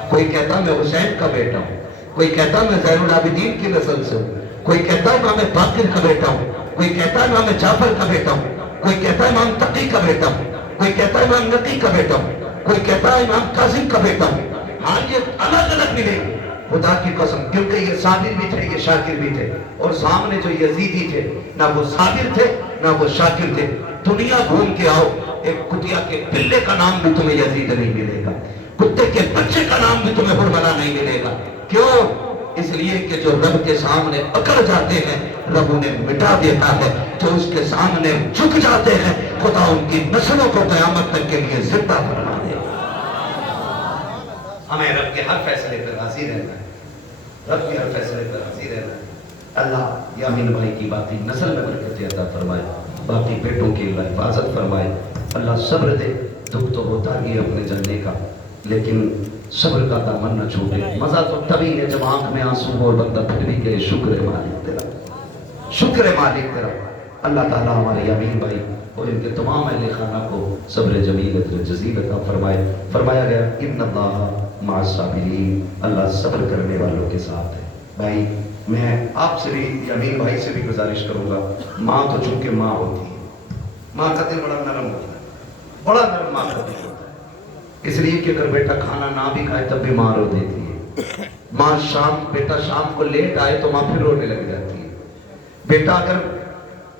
کوئی کہتا میں حسین کا بیٹا ہوں، کوئی کہتا میں زین العابدین کی نسل سے ہوں، کوئی کہتا امام باقر کا بیٹا ہوں، کوئی کہتا امام جعفر کا بیٹا ہوں، کوئی کہتا امام تقی کا بیٹا ہوں، کوئی کہتا امام نقی کا بیٹا ہوں، کوئی کہتا امام کاظم کا بیٹا ہوں۔ ہاں یہ الگ الگ ملے گی، خدا کی قسم، کیونکہ یہ صابر بھی تھے، یہ شاکر بھی تھے، اور سامنے جو یزیدی تھے نہ وہ صابر تھے نہ وہ شاکر تھے۔ دنیا گھوم کے آؤ، ایک کتیا کے پلے کا نام بھی تمہیں یزید نہیں ملے گا، کتے کے بچے کا نام بھی تمہیں حرملہ نہیں ملے گا۔ کیوں؟ اس لیے کہ جو رب کے سامنے اکڑ جاتے ہیں رب انہیں مٹا دیتا ہے، جو اس کے سامنے جھک جاتے ہیں خدا ان کی نسلوں کو قیامت تک کے لیے زندہ فرما دے۔ ہمیں رب کے ہر فیصلے پر راضی رہنا ہے، رب کے ہر فیصلے پر راضی رہنا ہے۔ اللہ یامین بھائی کی باقی نسل میں برکت عطا فرمائے، باقی بیٹوں کی اللہ حفاظت فرمائے، اللہ صبر دے۔ دکھ تو ہوتا ہی ہے اپنے جننے کا، لیکن صبر کا دامن نہ چھوٹے۔ مزہ تو تبھی ہے جب آنکھ میں آنسو ہو اور بندہ پھر بھی کہے شکر ہے مالک تیرا، شکر ہے مالک تیرا۔ اللہ تعالیٰ ہمارے یامین بھائی اور ان کے تمام اہل خانہ کو صبر جمیل جزیل عطا فرمائے۔ فرمایا گیا ان اللہ مع الصابرین، اللہ صبر کرنے والوں کے ساتھ ہے۔ بھائی میں آپ سے بھی یامین بھائی سے بھی گزارش کروں گا، ماں تو چونکہ ماں ہوتی ہے، ماں کا دل بڑا نرم ہوتا ہے، بڑا نرم ماں کا دل ہوتا ہے، اس لیے کہ اگر بیٹا کھانا نہ بھی کھائے تب بھی ماں رو دیتی ہے۔ ماں بیٹا شام کو لیٹ آئے تو ماں پھر رونے لگ جاتی ہے، بیٹا اگر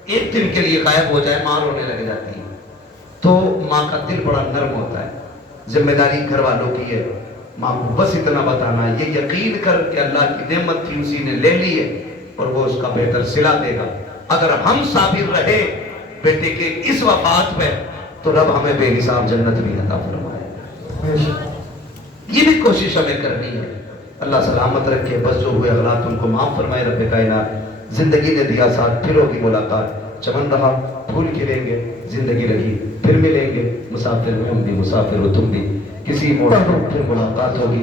ایک دن کے لیے غائب ہو جائے ماں رونے لگ جاتی ہے۔ تو ماں کا دل بڑا نرم ہوتا ہے۔ ذمہ داری گھر والوں کی ہے، ماں کو بس اتنا بتانا ہے، یہ یقین کر کہ اللہ کی نعمت تھی اسی نے لے لی ہے اور وہ اس کا بہتر صلہ دے گا۔ اگر ہم صابر رہے بیٹے کے اس وفات پہ تو رب ہمیں بے حساب جنت بھی عطا فرمائے۔ یہ بھی کوشش ہمیں کرنی ہے۔ اللہ سلامت رکھے، بس جو ہوئے اغلاط ان کو معاف فرمائے رب کائنات۔ زندگی نے دیا ساتھ، پھر ہوگی ملاقات، چمن رہا پھول کھلیں گے، زندگی رہی پھر ملیں گے، مسافر میں ہم بھی مسافر ہو تم بھی، کسی موڑ پر پھر ملاقات ہوگی۔